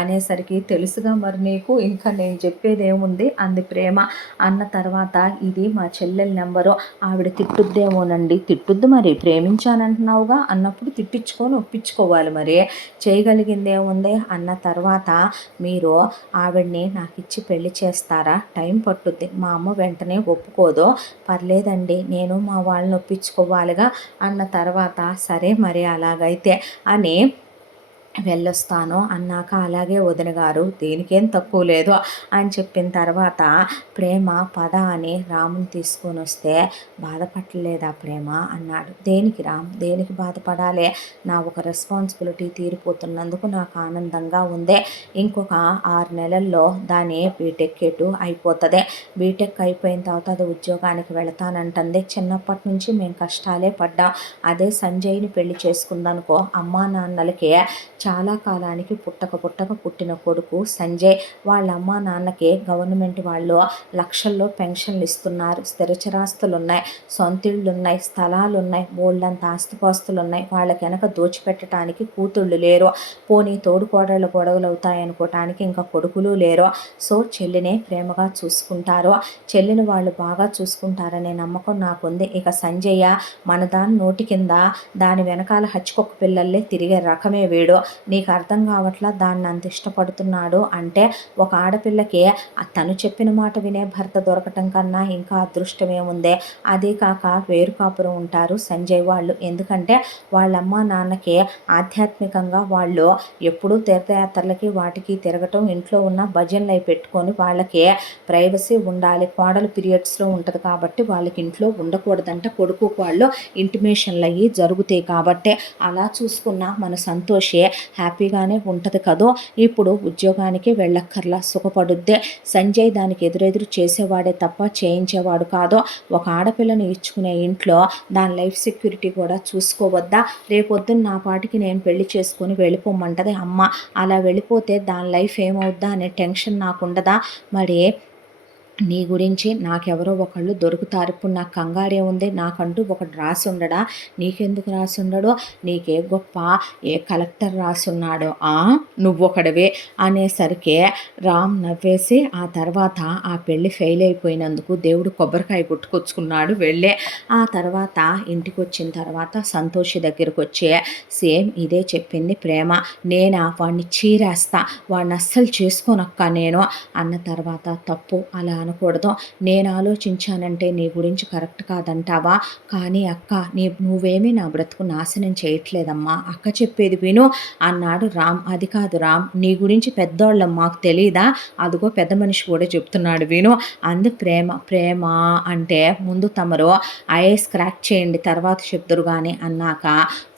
అనేసరికి తెలుసుగా మరి నీకు ఇంకా నేను చెప్పేది ఏముంది అంది ప్రేమ. అన్న తర్వాత ఇది మా చెల్లెల నెంబరు ఆవిడ తిట్టుద్దేమోనండి. తిట్టుద్దు మరి ప్రేమించానంటున్నావుగా అన్నప్పుడు తిట్టించుకొని ఒప్పించుకోవాలి మరి చేయగలిగింది ఏముంది అన్న తర్వాత మీరు ఆవిడ్ని నాకు ఇచ్చి పెళ్లి చేస్తారా టైం పట్టుద్ది మా అమ్మ వెంటనే ఒప్పుకోదు పర్లేదండి నేను మా వాళ్ళని ఒప్పించుకోవాలిగా అన్న తర్వాత సరే మరి అలాగైతే అని వెళ్ళొస్తాను అన్నాక అలాగే వదిన గారు దేనికేం తక్కువ లేదు అని చెప్పిన తర్వాత ప్రేమ పద అని రాముని తీసుకొని వస్తే బాధపడలేదా ప్రేమ అన్నాడు. దేనికి రామ్ దేనికి బాధపడాలి నా ఒక రెస్పాన్సిబిలిటీ తీరిపోతున్నందుకు నాకు ఆనందంగా ఉంది. ఇంకొక 6 నెలల్లో దాని బీటెక్ ఎటు అయిపోతుంది. బీటెక్ అయిపోయిన తర్వాత అది ఉద్యోగానికి వెళతానంటుంది. చిన్నప్పటి నుంచి మేము కష్టాలే పడ్డాం. అదే సంజయ్ని పెళ్లి చేసుకుందనుకో అమ్మా నాన్నలకి చాలా కాలానికి పుట్టిన కొడుకు సంజయ్. వాళ్ళ అమ్మ నాన్నకి గవర్నమెంట్ వాళ్ళు లక్షల్లో పెన్షన్లు ఇస్తున్నారు. స్థిరచరాస్తులు ఉన్నాయి సొంతిళ్ళు ఉన్నాయి స్థలాలు ఉన్నాయి బోల్డంత ఆస్తిపాస్తులు ఉన్నాయి. వాళ్ళకి వెనక దోచిపెట్టడానికి కూతుళ్ళు లేరు. పోనీ తోడుకోడళ్ళు గొడవలు అవుతాయి అనుకోవటానికి ఇంకా కొడుకులు లేరు. సో చెల్లినే ప్రేమగా చూసుకుంటారు. చెల్లిని వాళ్ళు బాగా చూసుకుంటారనే నమ్మకం నాకుంది. ఇక సంజయ్య మన దాని నోటి కింద దాని వెనకాల హచ్చుకొక్క పిల్లల్లే తిరిగే రకమే వీడు. నీకు అర్థం కావట్లా దాన్ని అంత ఇష్టపడుతున్నాడు అంటే ఒక ఆడపిల్లకి తను చెప్పిన మాట వినే భర్త దొరకటం కన్నా ఇంకా అదృష్టమేముందే. అదే కాక వేరు కాపురం ఉంటారు సంజయ్ వాళ్ళు. ఎందుకంటే వాళ్ళమ్మ నాన్నకి ఆధ్యాత్మికంగా వాళ్ళు ఎప్పుడూ తీర్థయాత్రలకి వాటికి తిరగటం, ఇంట్లో ఉన్న భజనలు అవి పెట్టుకొని వాళ్ళకి ప్రైవసీ ఉండాలి. కోడలు పీరియడ్స్లో ఉంటుంది కాబట్టి వాళ్ళకి ఇంట్లో ఉండకూడదంట. కొడుకు వాళ్ళు ఇంటిమేషన్లు అయ్యి జరుగుతాయి కాబట్టి అలా చూసుకున్న మన సంతోషే హ్యాపీగానే ఉంటుంది కదో. ఇప్పుడు ఉద్యోగానికి వెళ్ళక్కర్లా, సుఖపడుద్దే. సంజయ్ దానికి ఎదురెదురు చేసేవాడే తప్ప చేయించేవాడు కాదు. ఒక ఆడపిల్లని ఇచ్చుకునే ఇంట్లో దాని లైఫ్ సెక్యూరిటీ కూడా చూసుకోవద్దా? రేపొద్దున నా పాటికి నేను పెళ్లి చేసుకొని వెళ్ళిపోమంటది అమ్మ. అలా వెళ్ళిపోతే దాని లైఫ్ ఏమవుద్దా అనే టెన్షన్ నాకుండదా? మరి నీ గురించి నాకెవరో ఒకళ్ళు దొరుకుతారు. ఇప్పుడు నాకు కంగారే ఉంది. నాకంటూ ఒకటి రాసి ఉండడా? నీకెందుకు రాసి ఉండడో? నీకే గొప్ప, ఏ కలెక్టర్ రాసున్నాడో నువ్వొకడివే అనేసరికి రామ్ నవ్వేసి ఆ తర్వాత ఆ పెళ్ళి ఫెయిల్ అయిపోయినందుకు దేవుడు కొబ్బరికాయ కొట్టుకొచ్చుకున్నాడు వెళ్ళే. ఆ తర్వాత ఇంటికి వచ్చిన తర్వాత సంతోషి దగ్గరకు వచ్చే సేమ్ ఇదే చెప్పింది ప్రేమ. నేనా వాడిని చీరేస్తా, వాడిని అస్సలు చేసుకోనక్క నేను అన్న తర్వాత తప్పు అలా అనకూడదు. నేను ఆలోచించానంటే నీ గురించి కరెక్ట్ కాదంటావా? కానీ అక్క నువ్వేమీ నా బ్రతుకు నాశనం చేయట్లేదమ్మా, అక్క చెప్పేది విను అన్నాడు రామ్. అది కాదు రామ్, నీ గురించి పెద్దోళ్ళం మాకు తెలీదా? అదిగో పెద్ద మనిషి కూడా చెప్తున్నాడు విను అంది ప్రేమ. ప్రేమ అంటే ముందు తమరు ఐఏఎస్ క్రాక్ చేయండి తర్వాత చెప్తురు కానీ అన్నాక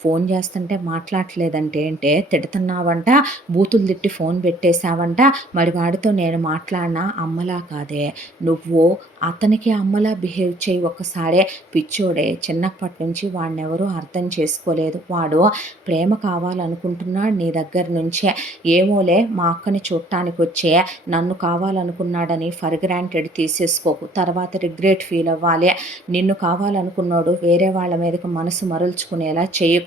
ఫోన్ చేస్తుంటే మాట్లాడలేదంటే ఏంటే తిడుతున్నావంట, బూతులు తిట్టి ఫోన్ పెట్టేశావంట. మరి వాడితో నేను మాట్లాడినా అమ్మలా కాదే, నువ్వు అతనికి అమ్మలా బిహేవ్ చేయి ఒక్కసారే. పిచ్చోడే, చిన్నప్పటి నుంచి వాడినెవరూ అర్థం చేసుకోలేదు. వాడు ప్రేమ కావాలనుకుంటున్నాడు నీ దగ్గర నుంచే. ఏమోలే మా అక్కని చూడటానికి వచ్చే నన్ను కావాలనుకున్నాడని ఫర్ గ్రాంటెడ్ తీసేసుకోకు, తర్వాత రిగ్రెట్ ఫీల్ అవ్వాలి. నిన్ను కావాలనుకున్నాడు వేరే వాళ్ళ మీదకి మనసు మరల్చుకునేలా చేయకు.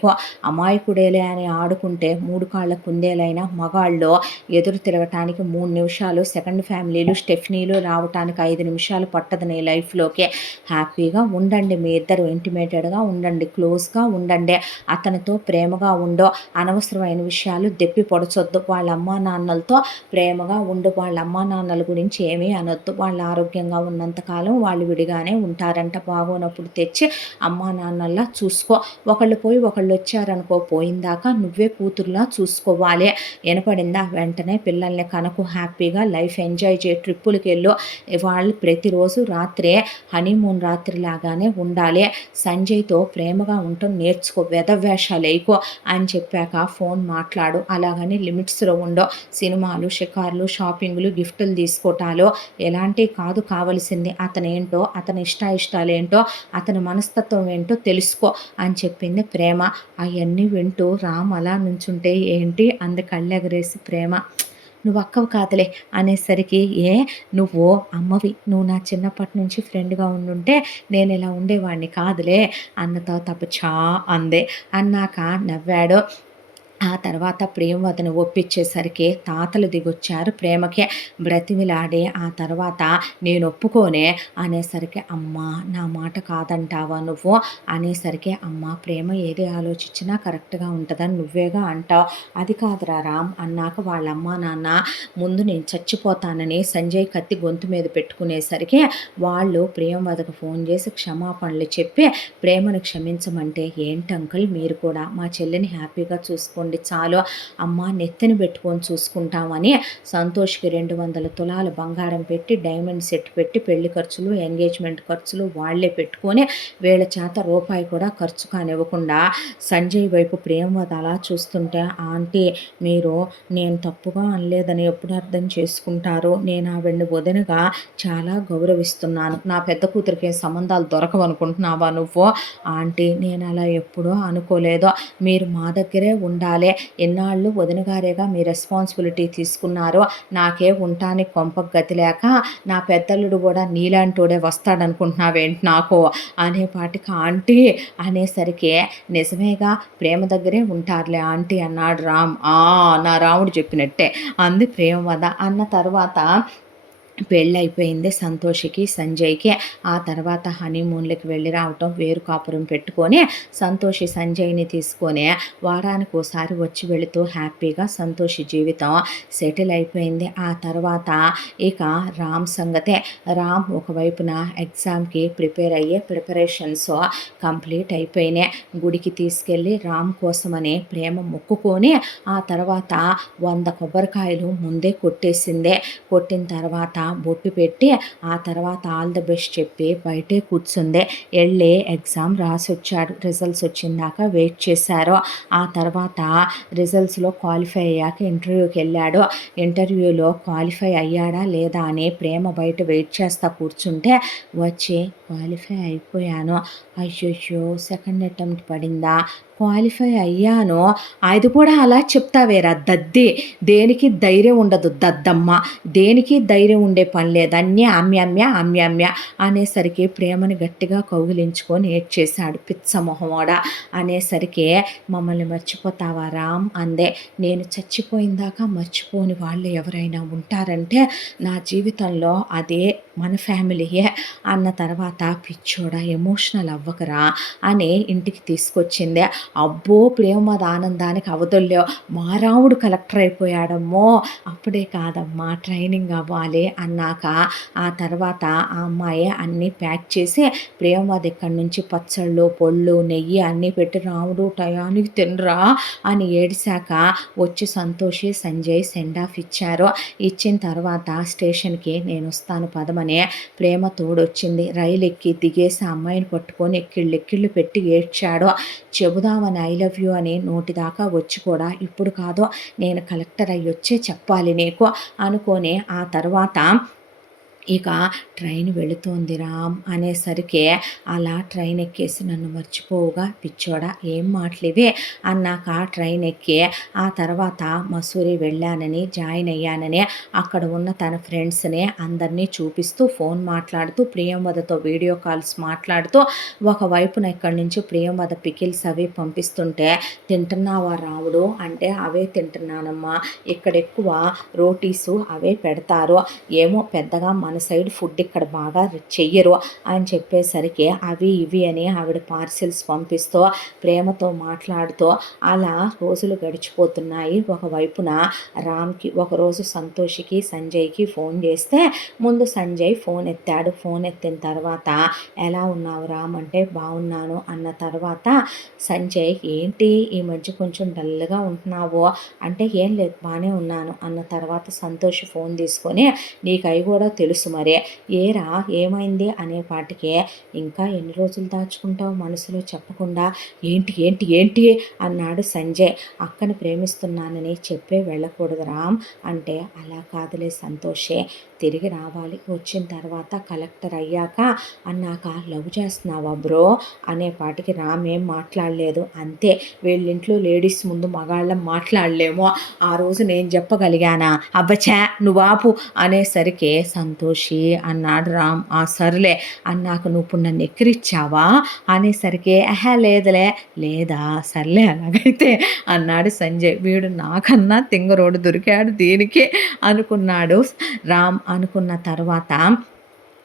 అమాయకుడేలే అని ఆడుకుంటే 3 కాళ్ళ కుందేలైన మగాళ్ళు ఎదురు తిరగటానికి 3 నిమిషాలు, సెకండ్ ఫ్యామిలీలు స్టెఫ్నీలు రావటానికి 5 నిమిషాలు పట్టదు నీ లైఫ్లోకి. హ్యాపీగా ఉండండి, మీ ఇద్దరు ఇంటిమేటెడ్గా ఉండండి, క్లోజ్గా ఉండండి, అతనితో ప్రేమగా ఉండో. అనవసరమైన విషయాలు దెప్పి పొడచొద్దు. వాళ్ళ అమ్మా నాన్నలతో ప్రేమగా ఉండు. వాళ్ళ అమ్మా నాన్నల గురించి ఏమీ అనొద్దు. వాళ్ళు ఆరోగ్యంగా ఉన్నంతకాలం వాళ్ళు విడిగానే ఉంటారంట. బాగోనప్పుడు తెచ్చి అమ్మా నాన్నల్లా చూసుకో. ఒకళ్ళు పోయి ఒకళ్ళు వచ్చారనుకో, పోయిందాకా నువ్వే కూతురులా చూసుకోవాలి. వినపడిందా? వెంటనే పిల్లల్ని కనకు, హ్యాపీగా లైఫ్ ఎంజాయ్ చేయ, ట్రిప్పులకి వెళ్ళు. వాళ్ళు ప్రతిరోజు రాత్రే హనీమూన్ రాత్రి లాగానే ఉండాలి. సంజయ్తో ప్రేమగా ఉండటం నేర్చుకో, వెధవేషాలు వేయకో అని చెప్పాక ఫోన్ మాట్లాడు. అలాగని లిమిట్స్లో ఉండో. సినిమాలు, షికార్లు, షాపింగ్లు, గిఫ్టులు తీసుకోవటాలు ఎలాంటి కాదు కావలసింది. అతనేంటో, అతని ఇష్టాలు ఏంటో, అతని మనస్తత్వం ఏంటో తెలుసుకో అని చెప్పింది ప్రేమ. అవన్నీ వింటూ రామ్ అలా నుంచుంటే ఏంటి అంది కళ్ళెగరేసి ప్రేమ. నువ్వు అక్కవు కాదులే అనేసరికి నువ్వు అమ్మవి, నువ్వు నా చిన్నప్పటి నుంచి ఫ్రెండ్గా ఉండుంటే నేను ఇలా ఉండేవాడిని కాదులే అన్నతో తప్పచా అందే. అన్నాక నవ్వాడు. ఆ తర్వాత ప్రేమవదను ఒప్పించేసరికి తాతలు దిగొచ్చారు ప్రేమకే. బ్రతిమిలాడి ఆ తర్వాత నేను ఒప్పుకోనే అనేసరికి అమ్మ నా మాట కాదంటావా నువ్వు అనేసరికి అమ్మ ప్రేమ ఏది ఆలోచించినా కరెక్ట్గా ఉంటుందని నువ్వేగా అంటావు. అది కాదురా రామ్ అన్నాక వాళ్ళ అమ్మ నాన్న ముందు నేను చచ్చిపోతానని సంజయ్ కత్తి గొంతు మీద పెట్టుకునేసరికి వాళ్ళు ప్రేమవదకు ఫోన్ చేసి క్షమాపణలు చెప్పి ప్రేమను క్షమించమంటే ఏంటి అంకుల్ మీరు కూడా మా చెల్లిని హ్యాపీగా చూసుకోండి చాలు, అమ్మ నెత్తిని పెట్టుకొని చూసుకుంటామని సంతోష్కి 200 తులాల బంగారం పెట్టి డైమండ్ సెట్ పెట్టి పెళ్లి ఖర్చులు, ఎంగేజ్మెంట్ ఖర్చులు వాళ్లే పెట్టుకొని వీళ్ళ చేత రూపాయి కూడా ఖర్చు కానివ్వకుండా సంజయ్ వైపు ప్రేమవద అలా చూస్తుంటే ఆంటీ మీరు నేను తప్పుగా అనలేదని ఎప్పుడు అర్థం చేసుకుంటారు. నేను ఆవిడ్ని వదినగా చాలా గౌరవిస్తున్నాను. నా పెద్ద కూతురికి సంబంధాలు దొరకవనుకుంటున్నావా నువ్వు? ఆంటీ నేను అలా ఎప్పుడూ అనుకోలేదు. మీరు మా దగ్గరే ఉండాలి. ఎన్నాళ్ళు వదినగారేగా మీ రెస్పాన్సిబిలిటీ తీసుకున్నారో. నాకే ఉండటానికి కొంపకు గతి లేక నా పెద్దల్లుడు కూడా నీలాంటోడే వస్తాడనుకుంటున్నావేంటి నాకు అనేపాటికి ఆంటీ అనేసరికి నిజమేగా ప్రేమ దగ్గరే ఉంటారులే ఆంటీ అన్నాడు రామ్. నా రాముడు చెప్పినట్టే అంది ప్రేమవద. అన్న తర్వాత పెళ్ళైపోయింది సంతోష్‌కి, సంజయ్‌కి. ఆ తర్వాత హనీమూన్‌లకి వెళ్ళి రావటం, వేరు కాపురం పెట్టుకొని సంతోషి సంజయ్‌ని తీసుకొని వారానికోసారి వచ్చి వెళుతూ హ్యాపీగా సంతోషి జీవితం సెటిల్ అయిపోయింది. ఆ తర్వాత ఇక రామ్ సంగతే. రామ్ ఒకవైపున ఎగ్జామ్‌కి ప్రిపేర్ అయ్యే ప్రిపరేషన్స్ కంప్లీట్ అయిపోయినాయి. గుడికి తీసుకెళ్ళి రామ్ కోసమని ప్రేమ మొక్కుకొని ఆ తర్వాత 100 కొబ్బరికాయలు ముందే కొట్టేసింది. కొట్టిన తర్వాత బొట్టు పెట్టి ఆ తర్వాత ఆల్ ది బెస్ట్ చెప్పి బయటే కూర్చుంది. వెళ్ళి ఎగ్జామ్ రాసొచ్చాడు. రిజల్ట్స్ వచ్చిందాక వెయిట్ చేశారు. ఆ తర్వాత రిజల్ట్స్‌లో క్వాలిఫై అయ్యాక ఇంటర్వ్యూకి వెళ్ళాడు. ఇంటర్వ్యూలో క్వాలిఫై అయ్యాడా లేదా అని ప్రేమ బయట వెయిట్ చేస్తా కూర్చుంటే వచ్చి క్వాలిఫై అయిపోయాను. అయ్యయ్యో! సెకండ్ అటెంప్ట్ పడిందా? క్వాలిఫై అయ్యాను. అది కూడా అలా చెప్తావేరా దద్ది. దేనికి ధైర్యం ఉండదు దద్దమ్మ. దేనికి ధైర్యం ఉండే పని లేదు. అన్నీ అమ్యమ్య అమ్యమ్య అనేసరికి ప్రేమని గట్టిగా కౌగిలించుకొని ఏడ్చేశాడు. పిచ్చ మొహమోడా అనేసరికి మమ్మల్ని మర్చిపోతావా రామ్ అందే. నేను చచ్చిపోయిన దాకా మర్చిపోని వాళ్ళు ఎవరైనా ఉంటారంటే నా జీవితంలో అదే మన ఫ్యామిలీయే అన్న తర్వాత పిచ్చోడా ఎమోషనల్ అవ్వకరా అని ఇంటికి తీసుకొచ్చింది. అబ్బో ప్రేమద ఆనందానికి అవధుల్లో మా రాముడు కలెక్టర్ అయిపోయాడమ్మో. అప్పుడే కాదమ్మా ట్రైనింగ్ అవ్వాలి అన్నాక ఆ తర్వాత ఆ అమ్మాయి అన్నీ ప్యాక్ చేసి ప్రేమవాది ఇక్కడి నుంచి పచ్చళ్ళు పొళ్ళు నెయ్యి అన్నీ పెట్టి రాముడు టయానికి తినరా అని ఏడిశాక వచ్చి సంతోషి సంజయ్ సెండ్ ఆఫ్ ఇచ్చారు. ఇచ్చిన తర్వాత స్టేషన్కి నేను వస్తాను పదమని ప్రేమ తోడొచ్చింది. రైలు ఎక్కి దిగేసి అమ్మాయిని పట్టుకొని ఎక్కిళ్ళు పెట్టి ఏడ్చాడు. చెబుదామని ఐ లవ్ యూ అని నోటి దాకా వచ్చి కూడా ఇప్పుడు కాదు నేను కలెక్టర్ అయ్యొచ్చే చెప్పాలి నీకు అనుకొని ఆ తర్వాత ఇక ట్రైన్ వెళుతోంది రామ్ అనేసరికి అలా ట్రైన్ ఎక్కేసి నన్ను మర్చిపోవుగా పిచ్చోడా ఏం మాటలివి అన్నాక ట్రైన్ ఎక్కి ఆ తర్వాత మసూరి వెళ్ళానని జాయిన్ అయ్యానని అక్కడ ఉన్న తన ఫ్రెండ్స్ని అందరినీ చూపిస్తూ ఫోన్ మాట్లాడుతూ ప్రియంవదతో వీడియో కాల్స్ మాట్లాడుతూ ఒకవైపున ఇక్కడి నుంచి ప్రియంవద పికిల్స్ అవి పంపిస్తుంటే తింటున్నావా రాముడు అంటే అవే తింటున్నానమ్మా ఇక్కడ ఎక్కువ రోటీసు అవే పెడతారు ఏమో పెద్దగా మన సైడ్ ఫుడ్ ఇక్కడ బాగా చెయ్యరు అని చెప్పేసరికి అవి ఇవి అని ఆవిడ పార్సిల్స్ పంపిస్తూ ప్రేమతో మాట్లాడుతూ అలా రోజులు గడిచిపోతున్నాయి. ఒకవైపున రామ్కి ఒకరోజు సంతోషికి సంజయ్కి ఫోన్ చేస్తే ముందు సంజయ్ ఫోన్ ఎత్తాడు. ఫోన్ ఎత్తిన తర్వాత ఎలా ఉన్నావు రామ్ అంటే బాగున్నాను అన్న తర్వాత సంజయ్ ఏంటి ఈ మధ్య కొంచెం డల్గా ఉంటున్నావు అంటే ఏం లేదు బాగానే ఉన్నాను అన్న తర్వాత సంతోష్ ఫోన్ తీసుకొని నీకు అవి కూడా తెలుసు మరే ఏరా ఏమైంది అనే పాటికే ఇంకా ఎన్ని రోజులు దాచుకుంటావు మనసులో చెప్పకుండా ఏంటి ఏంటి ఏంటి అన్నాడు సంజయ్. అక్కని ప్రేమిస్తున్నానని చెప్పే వెళ్ళకూడదు రామ్ అంటే అలా కాదులే సంతోషే తిరిగి రావాలి వచ్చిన తర్వాత కలెక్టర్ అయ్యాక అన్నాక లవ్ చేస్తున్నావా బ్రో అనే పాటికి రామ్ ఏం మాట్లాడలేదు. అంతే వీళ్ళింట్లో లేడీస్ ముందు మగాళ్ళం మాట్లాడలేమో ఆ రోజు నేను చెప్పగలిగానా అబ్బచా నువ్వాపు అనేసరికి సంతోషి అన్నాడు రామ్. ఆ సర్లే అన్నాక నువ్వు ఇప్పుడు నన్ను ఎక్కిరిచ్చావా అనేసరికి లేదులే లేదా సర్లే అలాగైతే అన్నాడు సంజయ్. వీడు నాకన్నా తింగరోడు దొరికాడు దీనికి అనుకున్నాడు రామ్. అనుకున్న తర్వాత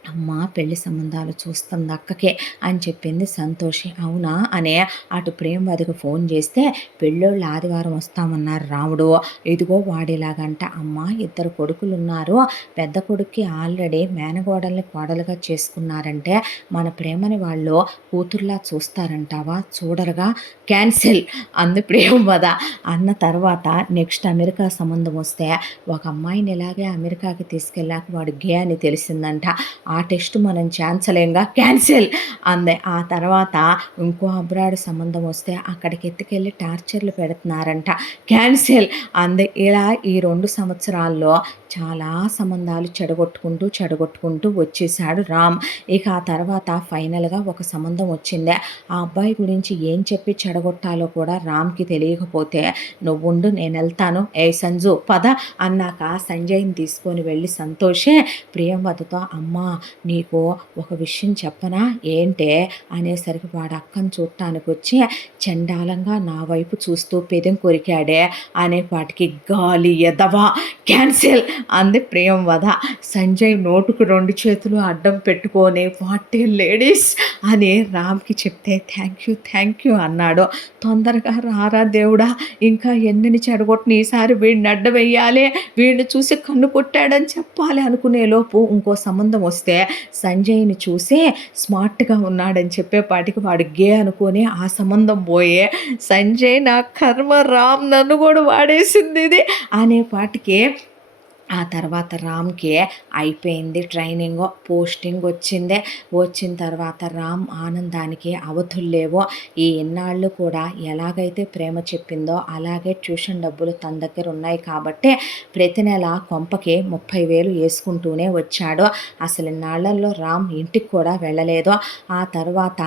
అమ్మ పెళ్లి సంబంధాలు చూస్తుంది అక్కకే అని చెప్పింది సంతోషి. అవునా అనే అటు ప్రేమవదికి ఫోన్ చేస్తే పెళ్ళోళ్ళు ఆదివారం వస్తామన్నారు రాముడు. ఇదిగో వాడేలాగంట అమ్మ ఇద్దరు కొడుకులు ఉన్నారు. పెద్ద కొడుక్కి ఆల్రెడీ మేనగోడల్ని కోడలుగా చేసుకున్నారంటే మన ప్రేమని వాళ్ళు కూతుర్లా చూస్తారంటావా చూడరుగా క్యాన్సిల్ అంది ప్రేమవద. అన్న తర్వాత నెక్స్ట్ అమెరికా సంబంధం వస్తే ఒక అమ్మాయిని ఇలాగే అమెరికాకి తీసుకెళ్ళాక వాడు గే అని తెలిసిందంట. ఆ టెస్ట్ మనం ఛాన్సలేంగా క్యాన్సిల్ అంది. ఆ తర్వాత ఇంకో అబ్రాడ్ సంబంధం వస్తే అక్కడికి ఎత్తుకెళ్ళి టార్చర్లు పెడుతున్నారంట క్యాన్సిల్ అంది. ఇలా ఈ 2 సంవత్సరాల్లో చాలా సంబంధాలు చెడగొట్టుకుంటూ వచ్చేసాడు రామ్. ఇక ఆ తర్వాత ఫైనల్గా ఒక సంబంధం వచ్చింది. ఆ అబ్బాయి గురించి ఏం చెప్పి చెడగొట్టాలో కూడా రామ్కి తెలియకపోతే నువ్వుండు నేను వెళ్తాను ఏ సంజు పద అన్నాక సంజయ్ని తీసుకొని వెళ్ళి సంతోషే ప్రియంవదతో అమ్మా నీకు ఒక విషయం చెప్పనా ఏంటే అనేసరికి వాడు అక్కను చూడటానికి వచ్చి చండాలంగా నా వైపు చూస్తూ పెదం కొరికాడే అనేపాటికి గాలి ఎదవా క్యాన్సిల్ అంది ప్రియంవద. సంజయ్ నోటుకు 2 చేతులు అడ్డం పెట్టుకొని వాట్ ఏ లేడీస్ అని రామ్‌కి చెప్తే థ్యాంక్ యూ అన్నాడు. తొందరగా రారా దేవుడా! ఇంకా ఎన్నని చెడగొట్టను ఈసారి వీడిని అడ్డమెయ్యాలి. వీడిని చూసి కన్ను కొట్టాడని చెప్పాలి అనుకునేలోపు ఇంకో సంబంధం వస్తే సంజయ్‌ని చూసి స్మార్ట్‌గా ఉన్నాడని చెప్పేపాటికి వాడు గే అనుకోని ఆ సంబంధం పోయే సంజయ్ నా కర్మ రామ్ నన్ను కూడా వాడేసిందిది అనేపాటికి ఆ తర్వాత రామ్‌కి అయిపోయింది ట్రైనింగు. పోస్టింగ్ వచ్చింది. వచ్చిన తర్వాత రామ్ ఆనందానికి అవధులు లేవు. ఈ ఇన్నాళ్ళు కూడా ఎలాగైతే ప్రేమ చెప్పిందో అలాగే ట్యూషన్ డబ్బులు తన దగ్గర ఉన్నాయి కాబట్టి ప్రతి నెల కొంపకి 30,000 యేసుకుంటూనే వచ్చాడు. అసలు ఇన్నాళ్లలో రామ్ ఇంటికి కూడా వెళ్ళలేదు. ఆ తర్వాత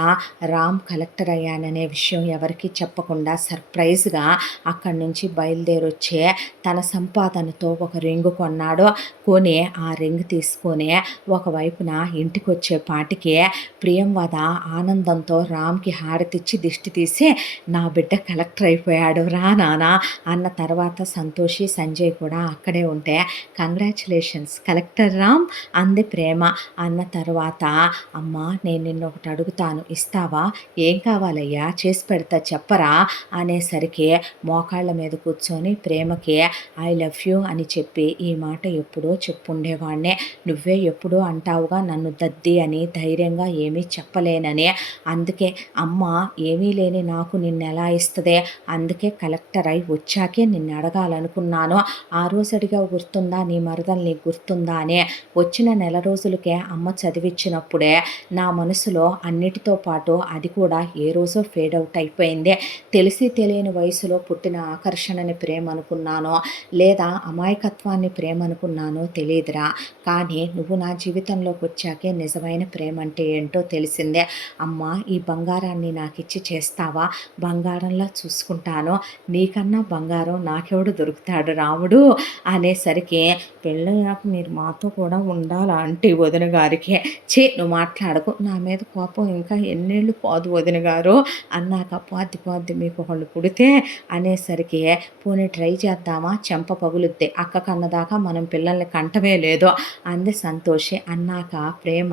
రామ్ కలెక్టర్ అయ్యాననే విషయం ఎవరికీ చెప్పకుండా సర్ప్రైజ్‌గా అక్కడి నుంచి బయలుదేరొచ్చే తన సంపాదనతో ఒక రింగు కొన్నాడు. కొని ఆ రింగ్ తీసుకొని ఒకవైపున ఇంటికొచ్చేపాటికి ప్రియంవద ఆనందంతో రామ్‌కి హారతిచ్చి దిష్టి తీసి నా బిడ్డ కలెక్టర్ అయిపోయాడు రా నాన్న అన్న తర్వాత సంతోషి సంజయ్ కూడా అక్కడే ఉంటే కంగ్రాచ్యులేషన్స్ కలెక్టర్ రామ్ అంది ప్రేమ. అన్న తర్వాత అమ్మా నేను నిన్నొకటి అడుగుతాను ఇస్తావా? ఏం కావాలయ్యా చేసి పెడతా చెప్పరా అనేసరికి మోకాళ్ళ మీద కూర్చొని ప్రేమకి ఐ లవ్ యూ అని చెప్పి ఈ మాట ఎప్పుడో చెప్పుండేవాడినే. నువ్వే ఎప్పుడూ అంటావుగా నన్ను దద్ది అని ధైర్యంగా ఏమీ చెప్పలేనని. అందుకే అమ్మ ఏమీ లేని నాకు నిన్నెలా ఇస్తదే? అందుకే కలెక్టర్ అయి వచ్చాకే నిన్ను అడగాలనుకున్నాను. ఆ రోజు అడిగావు గుర్తుందా? నీ మరదలు నీకు గుర్తుందా అని. వచ్చిన నెల రోజులకే అమ్మ చదివిచ్చినప్పుడే నా మనసులో అన్నిటితో పాటు అది కూడా ఏ రోజో ఫేడ్ అవుట్ అయిపోయింది. తెలిసి తెలియని వయసులో పుట్టిన ఆకర్షణని ప్రేమ అనుకున్నానో లేదా అమాయకత్వాన్ని ప్రేమ అనుకున్నానో తెలియదురా. కానీ నువ్వు నా జీవితంలోకి వచ్చాకే నిజమైన ప్రేమ అంటే ఏంటో తెలిసిందే. అమ్మ ఈ బంగారాన్ని నాకిచ్చి చేస్తావా? బంగారంలా చూసుకుంటాను. నీకన్నా బంగారం నాకెవడు దొరుకుతాడు రాముడు అనేసరికి పెళ్ళయ్యాక మీరు మాతో కూడా ఉండాలా అంటే వదిన గారికి నువ్వు మాట్లాడకు నా మీద కోపం ఇంకా ఎన్నేళ్ళు పోదు వదిన గారు అన్నాక పోద్ది మీకు ఒకళ్ళు పుడితే అనేసరికి పోనీ ట్రై చేద్దామా చెంప పగులుద్ది అక్క కన్నదాకా మనం పిల్లల్ని కంటమే లేదు అంది సంతోషి. అన్నాక ప్రేమ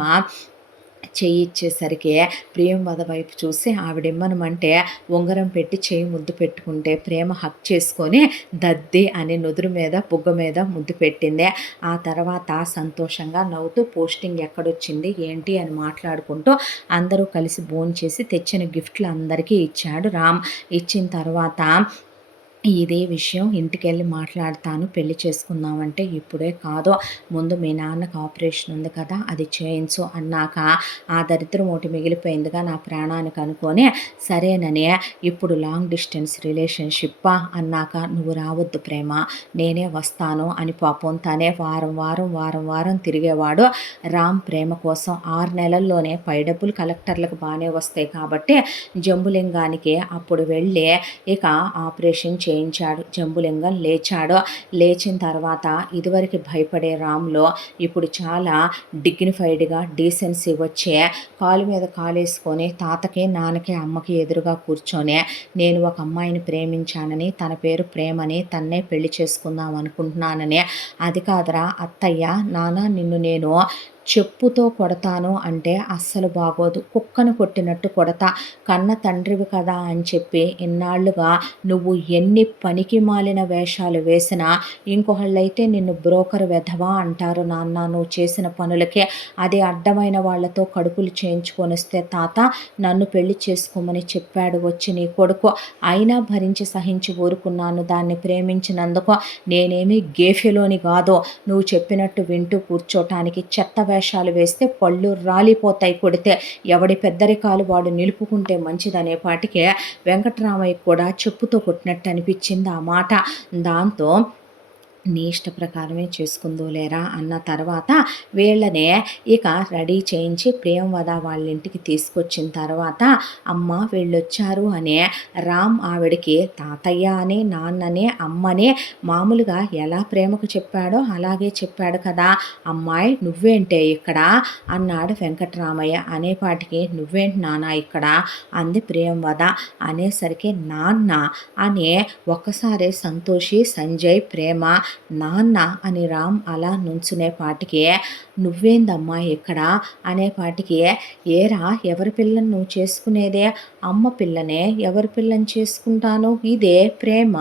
చెయ్యి ఇచ్చేసరికి ప్రియంవద వైపు చూసి ఆవిడిమ్మనమంటే ఉంగరం పెట్టి చెయ్యి ముద్దు పెట్టుకుంటే ప్రేమ హక్ చేసుకొని దద్ది అని నుదురు మీద బుగ్గ మీద ముద్దు పెట్టింది. ఆ తర్వాత సంతోషంగా నవ్వుతూ పోస్టింగ్ ఎక్కడొచ్చింది ఏంటి అని మాట్లాడుకుంటూ అందరూ కలిసి భోంచేసి తెచ్చిన గిఫ్ట్లు అందరికీ ఇచ్చాడు రామ్. ఇచ్చిన తర్వాత ఇదే విషయం ఇంటికెళ్ళి మాట్లాడతాను పెళ్లి చేసుకుందామంటే ఇప్పుడే కాదు ముందు మీ నాన్నకు ఆపరేషన్ ఉంది కదా అది చేయించు అన్నాక ఆ దరిద్రం ఒకటి మిగిలిపోయిందిగా నా ప్రాణానికి అనుకొని సరేనని ఇప్పుడు లాంగ్ డిస్టెన్స్ రిలేషన్షిప్పా అన్నాక నువ్వు రావద్దు ప్రేమ నేనే వస్తాను అని పాపం తనే వారం తిరిగేవాడు రామ్ ప్రేమ కోసం 6 నెలల్లోనే పై డబ్బులు కలెక్టర్లకు బాగానే వస్తాయి కాబట్టి జంబులింగానికి అప్పుడు వెళ్ళి ఇక ఆపరేషన్ చేయించాడు. జంబులింగం లేచాడు. లేచిన తర్వాత ఇదివరకు భయపడే రామ్లో ఇప్పుడు చాలా డిగ్నిఫైడ్గా డీసెన్సీ వచ్చే కాలు మీద కాలేసుకొని తాతకి నాన్నకి అమ్మకి ఎదురుగా కూర్చొని నేను ఒక అమ్మాయిని ప్రేమించానని తన పేరు ప్రేమని తన్నే పెళ్లి చేసుకుందాం అనుకుంటున్నానని అది కాదురా అత్తయ్య నాన్న నిన్ను నేను చెప్పుతో కొడతాను అంటే అస్సలు బాగోదు కుక్కను కొట్టినట్టు కొడతా కన్న తండ్రివి కదా అని చెప్పి ఇన్నాళ్లుగా నువ్వు ఎన్ని పనికి మాలిన వేషాలు వేసినా ఇంకొకళ్ళైతే నిన్ను బ్రోకర్ వెధవా అంటారు నాన్న నువ్వు చేసిన పనులకే అది అడ్డమైన వాళ్లతో కడుపులు చేయించుకొనిస్తే తాత నన్ను పెళ్లి చేసుకోమని చెప్పాడు వచ్చి నీ కొడుకు అయినా భరించి సహించి ఊరుకున్నాను దాన్ని ప్రేమించినందుకు నేనేమి గేఫెలోని కాదో నువ్వు చెప్పినట్టు వింటూ కూర్చోటానికి చెత్త వేషాలు వేస్తే పళ్ళు రాలిపోతాయి కొడితే ఎవడి పెద్దరికాలు వాడు నిలుపుకుంటే మంచిదనే పాటికే వెంకట్రామయ్య కూడా చెప్పుతో కొట్టినట్టు అనిపించింది ఆ మాట. దాంతో నీ ఇష్ట ప్రకారమే చేసుకుందోలేరా అన్న తర్వాత వీళ్ళనే ఇక రెడీ చేయించి ప్రియంవద వాళ్ళ ఇంటికి తీసుకొచ్చిన తర్వాత అమ్మ వీళ్ళొచ్చారు అనే రామ్ ఆవిడికి తాతయ్య అని నాన్నని అమ్మని మామూలుగా ఎలా ప్రేమకు చెప్పాడో అలాగే చెప్పాడు కదా అమ్మాయి నువ్వేంటే ఇక్కడ అన్నాడు వెంకటరామయ్య. అనేపాటికి నువ్వేంటి నాన్న ఇక్కడ అంది ప్రియంవద. అనేసరికి నాన్న అనే ఒక్కసారి సంతోషి సంజయ్ ప్రేమ నాన్న అని రామ్ అలా నుంచునేపాటికి, నువ్వేందమ్మా ఇక్కడ అనేపాటికి, ఏరా ఎవరి పిల్లని నువ్వు చేసుకునేదే? అమ్మ పిల్లనే, ఎవరి పిల్లని చేసుకుంటాను? ఇదే ప్రేమ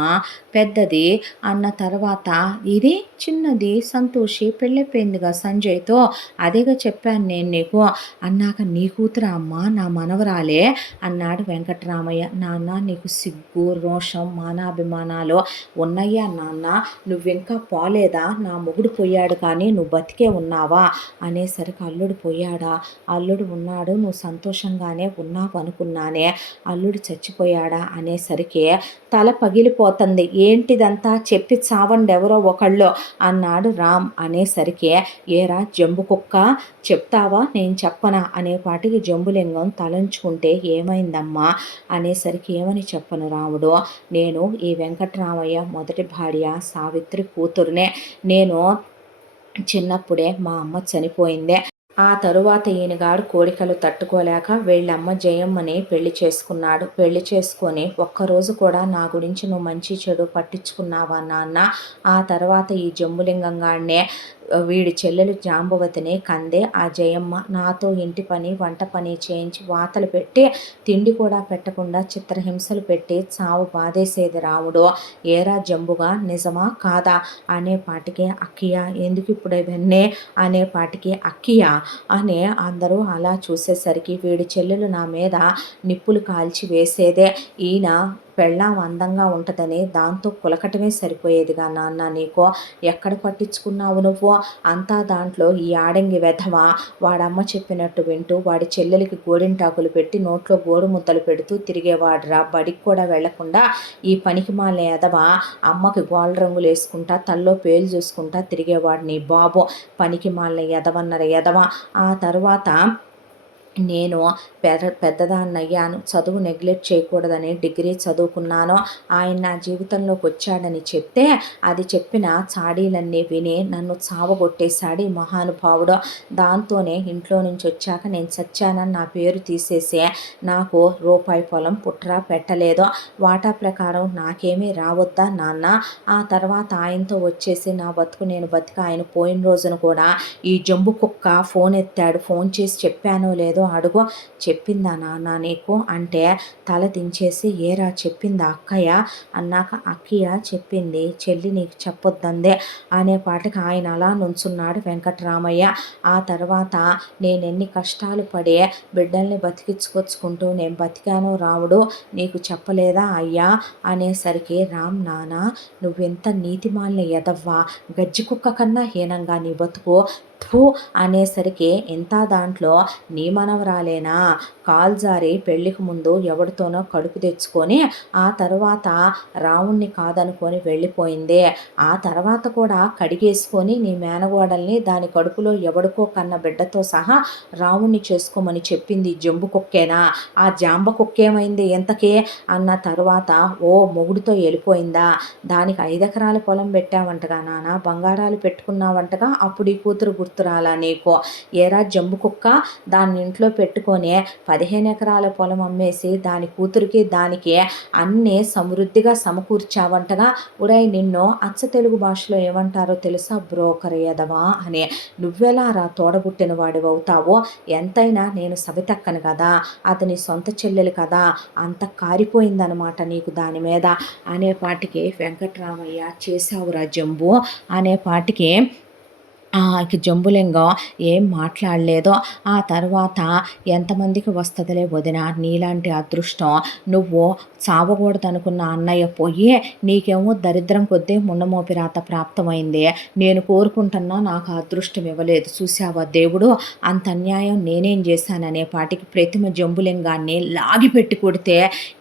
పెద్దది అన్న తర్వాత, ఇది చిన్నది సంతోషి పెళ్ళైపోయిందిగా సంజయ్తో, అదేగా చెప్పాను నేను నీకు అన్నాక, నీ కూతురా అమ్మ, నా మనవరాలే అన్నాడు వెంకట్రామయ్య. నాన్న నీకు సిగ్గు రోషం మానాభిమానాలు ఉన్నాయా నాన్న? నువ్వింకా పోలేదా? నా మొగుడు పోయాడు కానీ నువ్వు బతికే ఉన్నావా అనేసరికి, అల్లుడు పోయాడా? అల్లుడు ఉన్నాడు, నువ్వు సంతోషంగానే ఉన్నావు అనుకున్నానే, అల్లుడు చచ్చిపోయాడా అనేసరికి తల పగిలిపోతుంది. ఏంటిదంతా? చెప్పి చావండి ఎవరో ఒకళ్ళు అన్నాడు రామ్. అనేసరికి, ఏరా జంబు కుక్క, చెప్తావా నేను చెప్పనా అనేపాటికి జంబులింగం తలంచుకుంటే, ఏమైందమ్మా అనేసరికి, ఏమని చెప్పను రాముడు, నేను ఈ వెంకట్రామయ్య మొదటి భార్య సావిత్రి కూతురునే. నేను చిన్నప్పుడే మా అమ్మ చనిపోయిందే. ఆ తరువాత ఈయనగాడు కోరికలు తట్టుకోలేక వీళ్ళమ్మ జయమ్మని పెళ్లి చేసుకున్నాడు. పెళ్లి చేసుకొని ఒక్కరోజు కూడా నా గురించి నువ్వు మంచి చెడు పట్టించుకున్నావా నాన్న? ఆ తర్వాత ఈ జంబులింగం గాడినే వీడి చెల్లెలు జాంబవతిని కందే ఆ జయమ్మ. నాతో ఇంటి పని వంట పని చేయించి వాతలు పెట్టి తిండి కూడా పెట్టకుండా చిత్రహింసలు పెట్టి చావు బాధేసేది రాముడు. ఏరా జంబుగా నిజమా కాదా అనేపాటికి, అక్కయ్య ఎందుకు ఇప్పుడు ఇవన్నీ అనేపాటికి, అక్కయ్య అని అందరూ అలా చూసేసరికి, వీడి చెల్లెలు నా మీద నిప్పులు కాల్చి వేసేదే. ఈయన పెళ్ళాం అందంగా ఉంటుందని దాంతో కులకటమే సరిపోయేదిగా నాన్న నీకు. ఎక్కడ పట్టించుకున్నావు నువ్వు? అంతా దాంట్లో ఈ ఆడంగి వెధవ వాడమ్మ చెప్పినట్టు వింటూ వాడి చెల్లెలికి గోడింటాకులు పెట్టి నోట్లో గోడు ముద్దలు పెడుతూ తిరిగేవాడురా. బడికి కూడా వెళ్లకుండా ఈ పనికి మాలిన ఎదవ అమ్మకి గోళ్ళ రంగులు వేసుకుంటా తల్లో పేలు చూసుకుంటా తిరిగేవాడు నీ బాబు. పనికి మాలిన ఎదవన్నర ఎదవ. ఆ తర్వాత నేను పెద్దదాన్నయ్యాను, చదువు నెగ్లెక్ట్ చేయకూడదని డిగ్రీ చదువుకున్నాను. ఆయన నా జీవితంలోకి వచ్చాడని చెప్తే అది చెప్పిన చాడీలన్నీ విని నన్ను చావగొట్టేశాడు ఈ మహానుభావుడు. దాంతోనే ఇంట్లో నుంచి వచ్చాక నేను చచ్చానని నా పేరు తీసేసి నాకు రూపాయి పొలం పుట్రా పెట్టలేదు. వాటా ప్రకారం నాకేమీ రావద్దా నాన్న? ఆ తర్వాత ఆయనతో వచ్చేసి నా బతుకు నేను బతిక ఆయన పోయిన రోజున కూడా ఈ జంబు కుక్క ఫోన్ ఎత్తాడు. ఫోన్ చేసి చెప్పానో లేదో అడుగు. చెప్పిందా నాన్న నీకు అంటే తల దించేసి, ఏరా చెప్పిందా అక్కయ్య అన్నాక, అక్కయ్య చెప్పింది, చెల్లి నీకు చెప్పొద్దందే అనేపాటికి ఆయన అలా నుంచున్నాడు వెంకట్రామయ్య. ఆ తర్వాత నేనెన్ని కష్టాలు పడి బిడ్డల్ని బతికించుకొచ్చుకుంటూ నేను బతికాను రాముడు, నీకు చెప్పలేదా అయ్యా అనేసరికి, రామ్ నాన్న నువ్వెంత నీతిమాలిన ఎదవ్వా, గజ్జి కుక్క కన్నా హీనంగా నీ బతుకు ఫు అనేసరికి, ఇంత దాంట్లో నీ మనవరాలేనా కాలు జారి పెళ్లికి ముందు ఎవరితోనో కడుపు తెచ్చుకొని ఆ తర్వాత రావుణ్ణి కాదనుకొని వెళ్ళిపోయింది. ఆ తర్వాత కూడా కడిగేసుకొని నీ మేనగోడల్ని దాని కడుపులో ఎవడికో కన్న బిడ్డతో సహా రావుణ్ణి చేసుకోమని చెప్పింది జంబు కుక్కేనా? ఆ జాంబ కుక్కేమైంది ఎంతకే అన్న తర్వాత, ఓ మొగుడితో వెళ్ళిపోయిందా? దానికి 5 ఎకరాల పొలం పెట్టావంటగా నాన్న, బంగారాలు పెట్టుకున్నావంటగా, అప్పుడు ఈ కూతురు గుర్తురాలా నీకు? ఏరా జంబు కుక్క, దాన్ని ఇంట్లో పెట్టుకొని 15 ఎకరాల పొలం అమ్మేసి దాని కూతురికి దానికి అన్నీ సమృద్ధిగా సమకూర్చావంటగా. ఉడయ్ నిన్ను అచ్చ తెలుగు భాషలో ఏమంటారో తెలుసా? బ్రోకర్ ఎదవా అని. నువ్వెలా రా తోడబుట్టిన వాడివి అవుతావో? ఎంతైనా నేను సవితక్కను కదా, అతని సొంత చెల్లెలు కదా, అంత కారిపోయిందనమాట నీకు దాని మీద అనేపాటికి, వెంకట్రామయ్య చేసావురా జంబు అనేపాటికి జంబులింగం ఏం మాట్లాడలేదు. ఆ తర్వాత, ఎంతమందికి వస్తుందిలే వదిన నీలాంటి అదృష్టం, నువ్వు చావకూడదనుకున్న అన్నయ్య పోయి నీకేమో దరిద్రం కొద్దీ ముండమోపిరాత ప్రాప్తమైంది. నేను కోరుకుంటున్నా నాకు అదృష్టం ఇవ్వలేదు. చూసావా దేవుడు, అంత అన్యాయం నేనేం చేశాననే పాటికి ప్రతిమ జంబులింగాన్ని లాగిపెట్టి కొడితే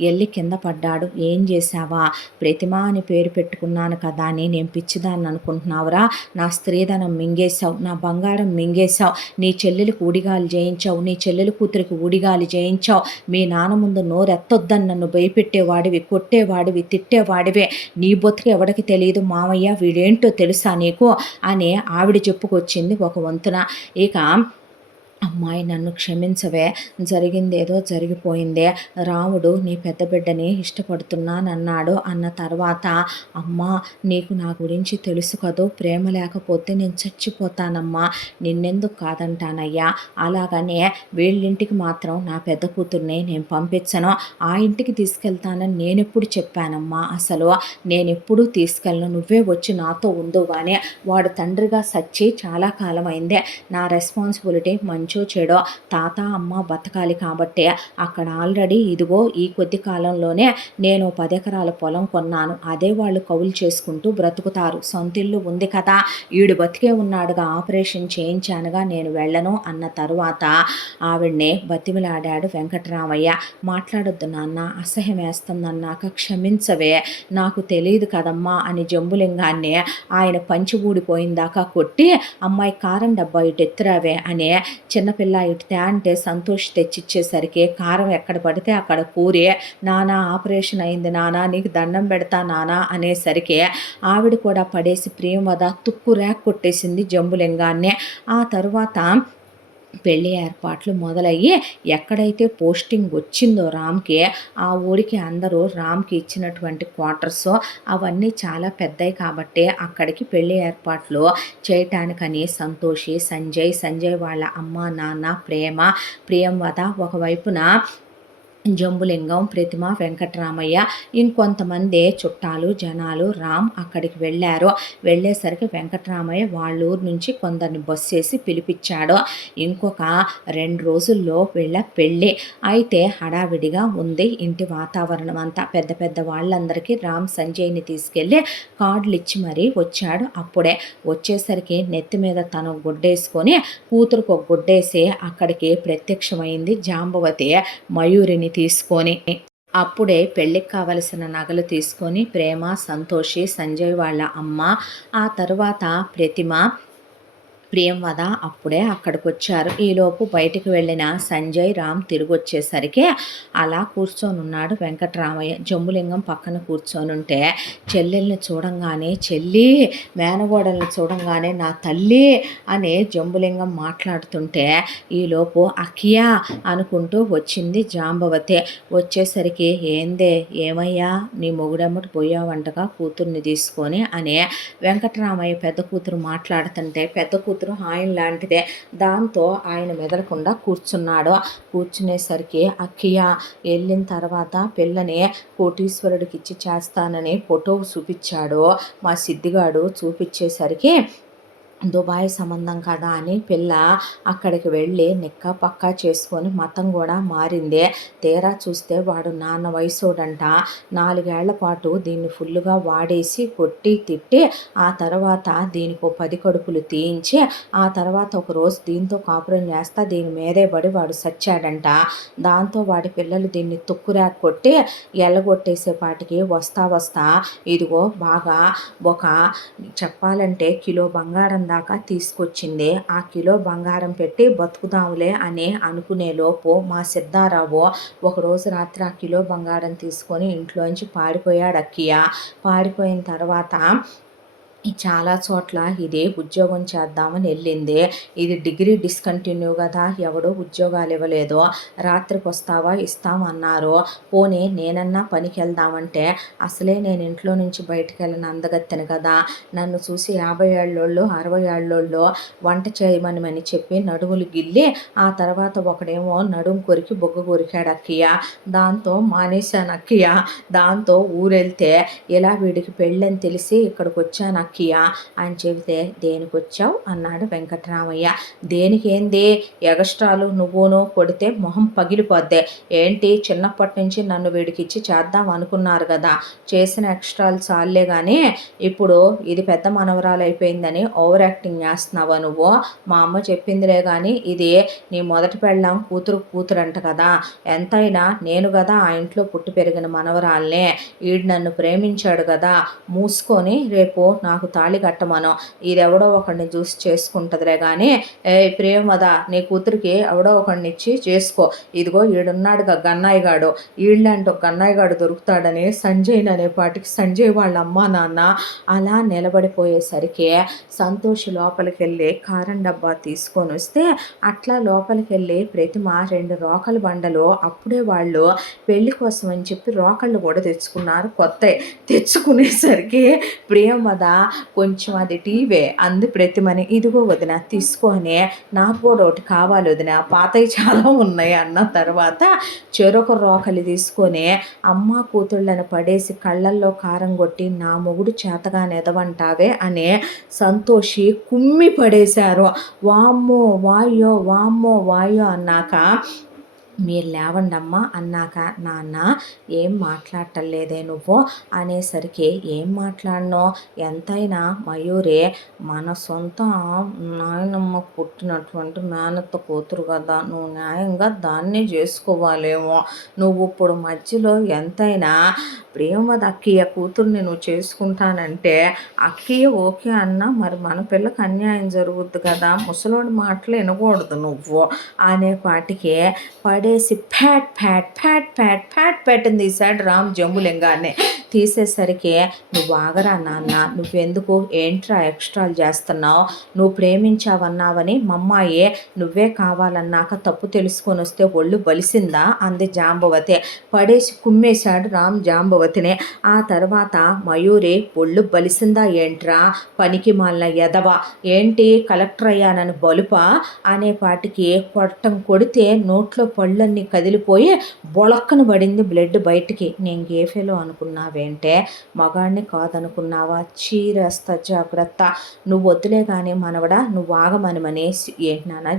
ఎల్లి కింద పడ్డాడు. ఏం చేశావా? ప్రతిమ అని పేరు పెట్టుకున్నాను కదా అని నేను పిచ్చిదాన్ని అనుకుంటున్నావురా? నా స్త్రీధనం మింగేశావు, నా బంగారం మింగేశావు, నీ చెల్లెలకు ఊడిగాలి చేయించావు, నీ చెల్లెల కూతురికి ఊడిగాలి చేయించావు, మీ నాన్న ముందు నోరెత్తొద్దని నన్ను భయపెట్టేవాడివి, కొట్టేవాడివి, తిట్టేవాడివే. నీ బతుకు ఎవడికి తెలియదు మామయ్య, వీడేంటో తెలుసా నీకు అని ఆవిడ చెప్పుకొచ్చింది ఒక వంతున. ఇక అమ్మాయి నన్ను క్షమించవే, జరిగిందేదో జరిగిపోయిందే. రాముడు నీ పెద్ద బిడ్డని ఇష్టపడుతున్నానన్నాడు అన్న తర్వాత, అమ్మా నీకు నా గురించి తెలుసు కదూ, ప్రేమ లేకపోతే నేను చచ్చిపోతానమ్మా, నిన్నెందుకు కాదంటానయ్యా. అలాగనే వీళ్ళింటికి మాత్రం నా పెద్ద కూతుర్ని నేను పంపించను, ఆ ఇంటికి తీసుకెళ్తానని నేనెప్పుడు చెప్పానమ్మా. అసలు నేనెప్పుడూ తీసుకెళ్ళను, నువ్వే వచ్చి నాతో ఉందుగానే. వాడు తండ్రిగా సచ్చి చాలా కాలం అయిందే. నా రెస్పాన్సిబిలిటీ మంచో చెడో తాత అమ్మ బతకాలి కాబట్టి అక్కడ ఆల్రెడీ ఇదిగో ఈ కొద్ది కాలంలోనే నేను 10 ఎకరాల పొలం కొన్నాను, అదే వాళ్ళు కౌలు చేసుకుంటూ బ్రతుకుతారు, సొంతిల్లు ఉంది కదా, ఈడు బతికే ఉన్నాడుగా, ఆపరేషన్ చేయించానుగా, నేను వెళ్ళను అన్న తరువాత ఆవిడ్ని బతిమిలాడాడు వెంకటరామయ్య. మాట్లాడొద్దు నాన్న, అసహ్యం వేస్తుందన్నాక క్షమించవే, నాకు తెలియదు కదమ్మా అని జంబులింగాన్ని ఆయన పంచి ఊడిపోయిందాకా కొట్టి, అమ్మాయి కారం డబ్బా ఇటు ఎత్తురావే అనే చిన్నపిల్ల ఇటుతే అంటే సంతోష్ తెచ్చిచ్చేసరికి కారం ఎక్కడ పడితే అక్కడ కూరి, నానా ఆపరేషన్ అయింది నానా, నీకు దండం పెడతా నానా అనేసరికి ఆవిడ కూడా పడేసి ప్రియంవద తుక్కు ర్యాక్ కొట్టేసింది జంబులింగాన్ని. ఆ తరువాత పెళ్లి ఏర్పాట్లు మొదలయ్యి ఎక్కడైతే పోస్టింగ్ వచ్చిందో రామ్కి, ఆ ఊరికి అందరూ రామ్కి ఇచ్చినటువంటి క్వార్టర్స్ అవన్నీ చాలా పెద్దవి కాబట్టి అక్కడికి పెళ్లి ఏర్పాట్లు చేయటానికని సంజయ్ వాళ్ళ అమ్మ నాన్న ప్రియంవద ఒకవైపున, జంబులింగం, ప్రతిమ, వెంకటరామయ్య, ఇంకొంతమంది చుట్టాలు జనాలు రామ్ అక్కడికి వెళ్ళారు. వెళ్ళేసరికి వెంకటరామయ్య వాళ్ళ ఊరు నుంచి కొందరిని బస్సు వేసి పిలిపించాడు. ఇంకొక 2 రోజుల్లో వీళ్ళ పెళ్ళి. అయితే హడావిడిగా ఉంది ఇంటి వాతావరణం అంతా. పెద్ద పెద్ద వాళ్ళందరికీ రామ్ సంజయ్ని తీసుకెళ్ళి కార్డులు ఇచ్చి మరీ వచ్చాడు. అప్పుడే వచ్చేసరికి నెత్తి మీద తను గుడ్డేసుకొని కూతురుకు ఒక గుడ్డేసి అక్కడికి ప్రత్యక్షమైంది జాంబవతి మయూరిని తీసుకొని. అప్పుడే పెళ్ళికి కావలసిన నగలు తీసుకొని ప్రేమ, సంతోషి, సంజయ్ వాళ్ళ అమ్మ, ఆ తరువాత ప్రతిమ, ప్రియంవద అప్పుడే అక్కడికి వచ్చారు. ఈలోపు బయటికి వెళ్ళిన సంజయ్ రామ్ తిరిగి వచ్చేసరికి అలా కూర్చొని ఉన్నాడు వెంకటరామయ్య. జంబులింగం పక్కన కూర్చొని ఉంటే చెల్లెల్ని చూడంగానే చెల్లి, మేనగోడల్ని చూడంగానే నా తల్లి అని జంబులింగం మాట్లాడుతుంటే ఈలోపు అకియా అనుకుంటూ వచ్చింది జాంబవతి. వచ్చేసరికి ఏందే ఏమయ్యా నీ మొగుడెమ్మటి పోయావంటగా కూతుర్ని తీసుకొని అని వెంకటరామయ్య పెద్ద కూతురు మాట్లాడుతుంటే, పెద్ద కూతురు ఆయన లాంటిదే, దాంతో ఆయన మెదలకుండా కూర్చున్నాడు. కూర్చునేసరికి అక్కయ్య వెళ్ళిన తర్వాత పిల్లని కోటీశ్వరుడికి ఇచ్చి చేస్తానని ఫోటో చూపించాడు మా సిద్ధిగాడు. చూపించేసరికి దుబాయ్ సంబంధం కదా అని పిల్ల అక్కడికి వెళ్ళి నిక్కా పక్కా చేసుకొని మతం కూడా మారింది. తీరా చూస్తే వాడు నాన్న వయసోడంట. 4 ఏళ్ల పాటు దీన్ని ఫుల్లుగా వాడేసి కొట్టి తిట్టి ఆ తర్వాత దీనికి 10 కడుపులు తీయించి ఆ తర్వాత ఒకరోజు దీంతో కాపురం చేస్తా దీని మీదే పడి వాడు సచ్చాడంట. దాంతో వాడి పిల్లలు దీన్ని తుక్కురాకు కొట్టి ఎల్లగొట్టేసేపాటికి వస్తా ఇదిగో బాగా ఒక చెప్పాలంటే కిలో బంగారం దాకా తీసుకొచ్చింది. ఆ కిలో బంగారం పెట్టి బతుకుదాములే అని అనుకునే లోపు మా సిద్ధారావు ఒకరోజు రాత్రి ఆ కిలో బంగారం తీసుకొని ఇంట్లోంచి పారిపోయాడు అక్కయ్య. పారిపోయిన తర్వాత చాలా చోట్ల ఇదే ఉద్యోగం చేద్దామని వెళ్ళింది. ఇది డిగ్రీ డిస్కంటిన్యూ కదా, ఎవడో ఉద్యోగాలు ఇవ్వలేదు, రాత్రికి వస్తావా ఇస్తామన్నారు. పోనీ నేనన్నా పనికి వెళ్దామంటే అసలే నేను ఇంట్లో నుంచి బయటకు వెళ్ళిన అందగత్తెను కదా, నన్ను చూసి 50 ఏళ్ళోళ్ళు 60 ఏళ్ళోళ్ళు వంట చేయమని చెప్పి నడుములు గిల్లి ఆ తర్వాత ఒకడేమో నడుము కొరికి బొగ్గ కొరికాడు అక్కయ్య. దాంతో మానేశాను అక్కయ్య. దాంతో ఊరెళ్తే ఇలా వీడికి పెళ్ళని తెలిసి ఇక్కడికి వచ్చాను అక్కయ్య అని చెబితే, దేనికి వచ్చావు అన్నాడు వెంకటరామయ్య. దేనికేంది ఎగస్ట్రాలు నువ్వును కొడితే మొహం పగిలిపోద్ది. ఏంటి చిన్నప్పటి నుంచి నన్ను వీడికి ఇచ్చి చేద్దాం అనుకున్నారు కదా, చేసిన ఎక్స్ట్రాలు చాలే కానీ ఇప్పుడు ఇది పెద్ద మనవరాలు అయిపోయిందని ఓవర్ యాక్టింగ్ చేస్తున్నావా నువ్వు? మా అమ్మ చెప్పిందిలే కానీ ఇది నీ మొదటి పెళ్ళాం కూతురు అంట కదా, ఎంతైనా నేను కదా ఆ ఇంట్లో పుట్టి పెరిగిన మనవరాల్నే, ఈడు నన్ను ప్రేమించాడు కదా, మూసుకొని రేపు నాకు నాకు తాళి కట్టమను, ఇదెవడో ఒకడిని చూసి చేసుకుంటుందిలే కానీ ప్రేమద నీ కూతురికి ఎవడో ఒకడిని ఇచ్చి చేసుకో, ఇదిగో ఈడున్నాడుగా గన్నయ్య గాడు, ఈళ్ళంటే ఒక గన్నయ్య గాడు దొరుకుతాడని సంజయ్ అనేపాటికి సంజయ్ వాళ్ళ అమ్మా నాన్న అలా నిలబడిపోయేసరికి సంతోష్ లోపలికి వెళ్ళి కారం డబ్బా తీసుకొని వస్తే అట్లా లోపలికి వెళ్ళి ప్రతిమ 2 రోకల బండలు అప్పుడే వాళ్ళు పెళ్లి కోసం అని చెప్పి రోకళ్ళు కూడా తెచ్చుకున్నారు కొత్త. తెచ్చుకునేసరికి ప్రియమద కొంచెం అది టీవే అంది ప్రతిమని, ఇదిగో వదిన తీసుకొని నాకు కూడా ఒకటి కావాలి వదిన, పాతవి చాలా ఉన్నాయి అన్న తర్వాత చెరొక రోకలి తీసుకొని అమ్మ కూతుళ్ళని పడేసి కళ్ళల్లో కారం కొట్టి నా మొగుడు చేతగాని ఎదవంటావే అనే సంతోషి కుమ్మి పడేశారు. వామ్మో వాయ్యో వామ్మో వాయ్యో అన్నాక మీరు లేవండమ్మా అన్నాక నాన్న ఏం మాట్లాడటం లేదే నువ్వు అనేసరికి ఏం మాట్లాడనో, ఎంతైనా మయూరే మన సొంత నాయనమ్మ పుట్టినటువంటి మేనత్త కూతురు కదా, నువ్వు న్యాయంగా దాన్నే చేసుకోవాలేమో, నువ్వు ఇప్పుడు మధ్యలో ఎంతైనా ప్రేమద అక్కయ్య కూతుర్ని నువ్వు చేసుకుంటానంటే అక్కయ్య ఓకే అన్నా మరి మన పిల్లకి అన్యాయం జరుగుద్ది కదా, ముసలోడి మాటలు వినకూడదు నువ్వు అనేపాటికి పడేసి fat fat fat fat fat పెట్టింది తీశాడు రామ్ జంబులింగాన్ని. తీసేసరికి నువ్వు ఆగరా నాన్న, నువ్వెందుకు ఏంట్రా ఎక్స్ట్రాలు చేస్తున్నావు, నువ్వు ప్రేమించావన్నావని మమ్మాయే నువ్వే కావాలన్నాక తప్పు తెలుసుకొని వస్తే ఒళ్ళు బలిసిందా అంది జాంబవతి. పడేసి కుమ్మేశాడు రామ్ జాంబవతిని. ఆ తర్వాత మయూరి ఒళ్ళు బలిసిందా ఏంట్రా పనికి మాలిన ఎదవ, ఏంటి కలెక్టర్ అయ్యానని బలుపా అనేపాటికి కొడితే నోట్లో పళ్ళన్నీ కదిలిపోయి బొళక్కన పడింది బ్లడ్ బయటికి. నేను గేఫెలో అనుకున్నావేంటే, మగాడిని కాదనుకున్నావా, చీరేస్తా జాగ్రత్త, నువ్వు వద్దులే కానీ మనవడా నువ్వు ఆగమనమని. ఏంటి నాన్న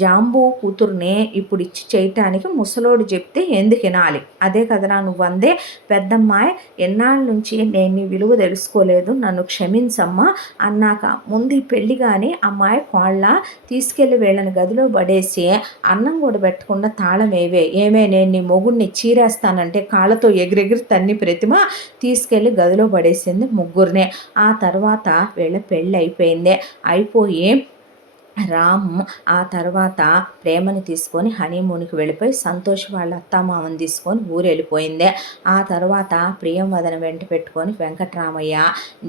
జాంబు కూతుర్ని ఇప్పుడు ఇచ్చి చేయటానికి ముసలోడు చెప్తే ఎందుకు వినాలి, అదే కదరా నువ్వు అందే. పెద్దమ్మాయి ఎన్నాళ్ళ నుంచి నేను నీ విలువ తెలుసుకోలేదు, నన్ను క్షమించమ్మా అన్నాక ముందు ఈ పెళ్ళి కానీ అమ్మాయి కోళ్ళ తీసుకెళ్ళి వీళ్ళని గదిలో పడేసి అన్నం కూడా పెట్టకుండా తాళం ఏమే నేను నీ మొగుడిని చీరేస్తానంటే కాళ్ళతో ఎగిరెగిరి తన్ని ప్రతిమ తీసుకెళ్ళి గదిలో పడేసింది ముగ్గురినే. ఆ తర్వాత వీళ్ళ పెళ్ళి అయిపోయి రామ్ ఆ తర్వాత ప్రేమని తీసుకొని హనీమూన్కి వెళ్ళిపోయి సంతోష్ వాళ్ళ అత్తామామని తీసుకొని ఊరు వెళ్ళిపోయింది. ఆ తర్వాత ప్రియంవదన వెంట పెట్టుకొని వెంకట్రామయ్య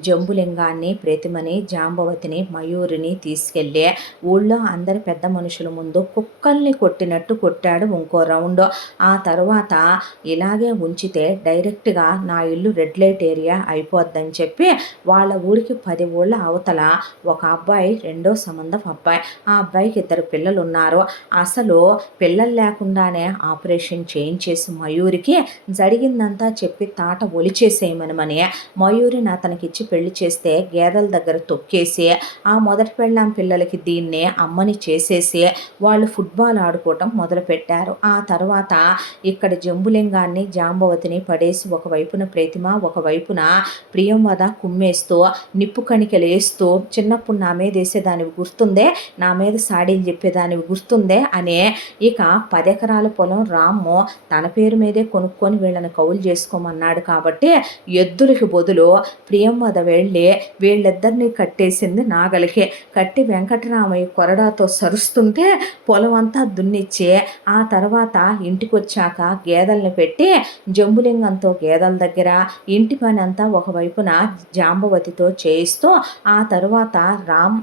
జంబులింగాన్ని ప్రతిమని జాంబవతిని మయూరిని తీసుకెళ్ళి ఊళ్ళో అందరి పెద్ద మనుషుల ముందు కుక్కల్ని కొట్టినట్టు కొట్టాడు ఇంకో రౌండ్. ఆ తర్వాత ఇలాగే ఉంచితే డైరెక్ట్గా నా ఇల్లు రెడ్ లైట్ ఏరియా అయిపోద్దని చెప్పి వాళ్ళ ఊరికి 10 ఊళ్ళ అవతల ఒక అబ్బాయి రెండో సంబంధం అబ్బాయి, ఆ అబ్బాయికి 2 పిల్లలు ఉన్నారు. అసలు పిల్లలు లేకుండానే ఆపరేషన్ చేయించేసి మయూరికి జరిగిందంతా చెప్పి తాట ఒలిచేసేయమనమని మయూరిని అతనికి ఇచ్చి పెళ్లి చేస్తే గేదెల దగ్గర తొక్కేసి ఆ మొదటి పెళ్ళాం పిల్లలకి దీన్నే అమ్మని చేసేసి వాళ్ళు ఫుట్బాల్ ఆడుకోవటం మొదలుపెట్టారు. ఆ తర్వాత ఇక్కడ జంబులింగాన్ని జాంబవతిని పడేసి ఒకవైపున ప్రతిమ ఒకవైపున ప్రియంవద కుమ్మేస్తూ నిప్పు కణికలేస్తూ చిన్నప్పుడు నా మీద వేసేదానివి గుర్తుందే, నా మీద సాడీలు చెప్పేదానివి గుర్తుందే అనే ఇక 10 ఎకరాల పొలం రాము తన పేరు మీదే కొనుక్కొని వీళ్ళని కౌలు చేసుకోమన్నాడు కాబట్టి ఎద్దులకి బదులు ప్రియంవద వెళ్ళి వీళ్ళిద్దరినీ కట్టేసింది నాగలికి. కట్టి వెంకటరామయ్య కొరడాతో సరుస్తుంటే పొలం అంతా దున్నిచ్చి ఆ తర్వాత ఇంటికి వచ్చాక గేదెల్ని పెట్టి జంబులింగంతో గేదెల దగ్గర ఇంటి పని అంతా ఒకవైపున జాంబవతితో చేయిస్తూ ఆ తర్వాత రామ్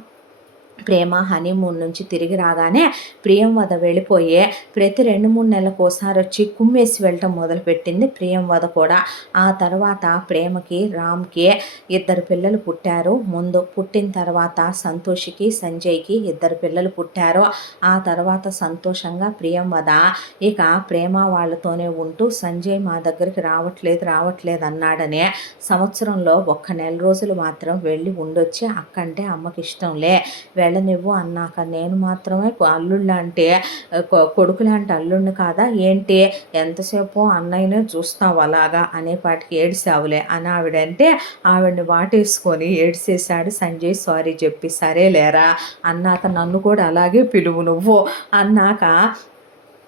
ప్రేమ హనీమూన్ నుంచి తిరిగి రాగానే ప్రియంవద వెళ్ళిపోయి ప్రతి 2-3 నెలలకు ఒకసారి వచ్చి కుమ్మేసి వెళ్ళటం మొదలుపెట్టింది ప్రియంవద కూడా. ఆ తర్వాత ప్రేమకి రామ్కి 2 పిల్లలు పుట్టారు. ముందు పుట్టిన తర్వాత సంతోషికి సంజయ్కి 2 పిల్లలు పుట్టారు. ఆ తర్వాత సంతోషంగా ప్రియంవద ఇక ప్రేమ వాళ్ళతోనే ఉంటూ సంజయ్ మా దగ్గరికి రావట్లేదు అన్నాడనే సంవత్సరంలో 1 నెల రోజులు మాత్రం వెళ్ళి ఉండొచ్చి అక్కంటే అమ్మకి ఇష్టంలే వెళ్ళనివ్వు అన్నాక నేను మాత్రమే అల్లుళ్ళు అంటే కొడుకు లాంటి అల్లుడిని కాదా ఏంటి, ఎంతసేపు అన్నయ్యనే చూస్తావు అలాగా అనేపాటికి ఏడిసావులే అని ఆవిడంటే ఆవిడని వాటేసుకొని ఏడిసేశాడు సంజయ్ సారీ చెప్పి. సరేలేరా అన్నాక నన్ను కూడా అలాగే పిలువు నువ్వు అన్నాక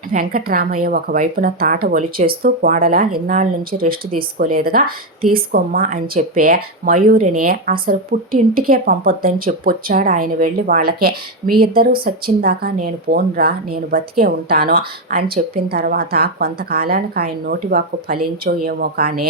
వెంకట్రామయ్య ఒకవైపున తాట ఒలిచేస్తూ, కోడలా ఇన్నాళ్ళ నుంచి రెస్ట్ తీసుకోలేదుగా, తీసుకోమ్మా అని చెప్పే మయూరిని అసలు పుట్టింటికే పంపొద్దని చెప్పొచ్చాడు ఆయన. వెళ్ళి వాళ్ళకే, మీ ఇద్దరూ సచ్చిందాకా నేను పోనురా, నేను బతికే ఉంటాను అని చెప్పిన తర్వాత కొంతకాలానికి ఆయన నోటివాక్కు ఫలించో ఏమో కానీ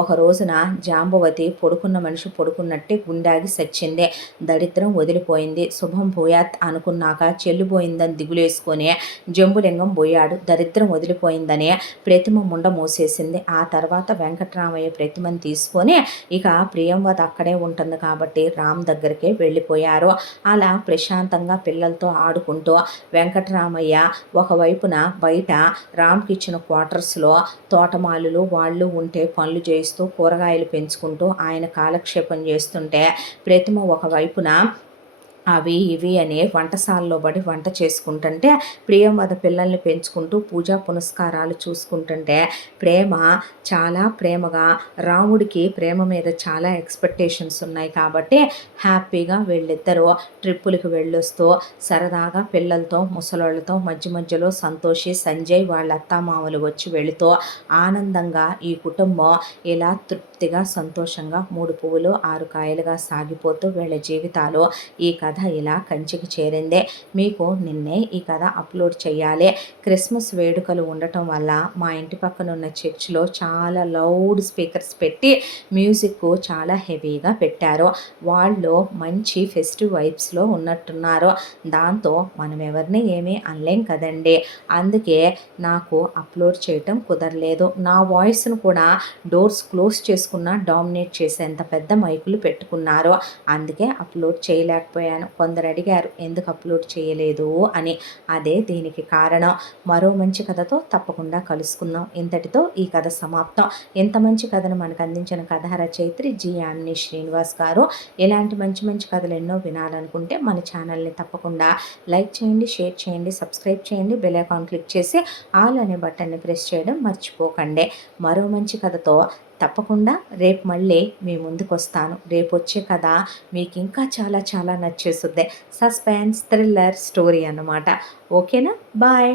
ఒక రోజున జాంబవతి పడుకున్న మనిషి పడుకున్నట్టే గుండాగి సచ్చింది. దరిద్రం వదిలిపోయింది. శుభం భూయాత్ అనుకున్నాక చెల్లిపోయిందని దిగులేసుకొని జంబులింగం పోయాడు. దరిద్రం వదిలిపోయిందని ప్రతిమ ముండ మూసేసింది. ఆ తర్వాత వెంకట్రామయ్య ప్రతిమను తీసుకొని ఇక ప్రియంవద అక్కడే ఉంటుంది కాబట్టి రామ్ దగ్గరికే వెళ్ళిపోయారు. అలా ప్రశాంతంగా పిల్లలతో ఆడుకుంటూ వెంకట్రామయ్య ఒకవైపున బయట రామ్కి ఇచ్చిన క్వార్టర్స్లో తోటమాలులు వాళ్ళు ఉంటే పనులు చేస్తూ కూరగాయలు పెంచుకుంటూ ఆయన కాలక్షేపం చేస్తుంటే, ప్రతిమ ఒకవైపున అవి ఇవి అని వంటశాలలో పడి వంట చేసుకుంటుంటే, ప్రియంవద పిల్లల్ని పెంచుకుంటూ పూజా పునస్కారాలు చూసుకుంటుంటే, ప్రేమ చాలా ప్రేమగా, రాముడికి ప్రేమ మీద చాలా ఎక్స్పెక్టేషన్స్ ఉన్నాయి కాబట్టి హ్యాపీగా వీళ్ళిద్దరూ ట్రిప్పులకు వెళ్ళొస్తూ సరదాగా పిల్లలతో ముసలోళ్ళతో మధ్య మధ్యలో సంతోషి, సంజయ్ వాళ్ళ అత్తామామలు వచ్చి వెళుతూ ఆనందంగా ఈ కుటుంబం ఇలా తృప్తిగా సంతోషంగా 3 పువ్వులు 6 కాయలుగా సాగిపోతూ వీళ్ళ జీవితాలు ఈ కథ ఇలా కంచికి చేరిందే. మీకు నిన్నే ఈ కథ అప్లోడ్ చేయాలి. క్రిస్మస్ వేడుకలు ఉండటం వల్ల మా ఇంటి పక్కన ఉన్న చర్చిలో చాలా లౌడ్ స్పీకర్స్ పెట్టి మ్యూజిక్ చాలా హెవీగా పెట్టారు. వాళ్ళు మంచి ఫెస్టివ్ వైబ్స్లో ఉన్నట్టున్నారు. దాంతో మనం ఎవరిని ఏమీ అనలేం కదండి. అందుకే నాకు అప్లోడ్ చేయటం కుదరలేదు. నా వాయిస్ను కూడా డోర్స్ క్లోజ్ చేసుకున్న డామినేట్ చేసేంత పెద్ద మైకులు పెట్టుకున్నారు. అందుకే అప్లోడ్ చేయలేకపోయాను. కొందరు అడిగారు ఎందుకు అప్లోడ్ చేయలేదు అని. అదే దీనికి కారణం. మరో మంచి కథతో తప్పకుండా కలుసుకుందాం. ఇంతటితో ఈ కథ సమాప్తం. ఇంత మంచి కథను మనకు అందించిన కథ రచయిత్రి జి. యామిని శ్రీనివాస్ గారు. ఇలాంటి మంచి మంచి కథలు ఎన్నో వినాలనుకుంటే మన ఛానల్ని తప్పకుండా లైక్ చేయండి, షేర్ చేయండి, సబ్స్క్రైబ్ చేయండి, బెల్ ఐకాన్ క్లిక్ చేసి ఆల్ అనే బటన్ని ప్రెస్ చేయడం మర్చిపోకండి. మరో మంచి కథతో తప్పకుండా రేపు మళ్ళీ మీ ముందుకు వస్తాను. రేపు వచ్చే కథ మీకు ఇంకా చాలా చాలా నచ్చేస్తుంది. సస్పెన్స్ థ్రిల్లర్ స్టోరీ అన్నమాట. ఓకేనా? బాయ్.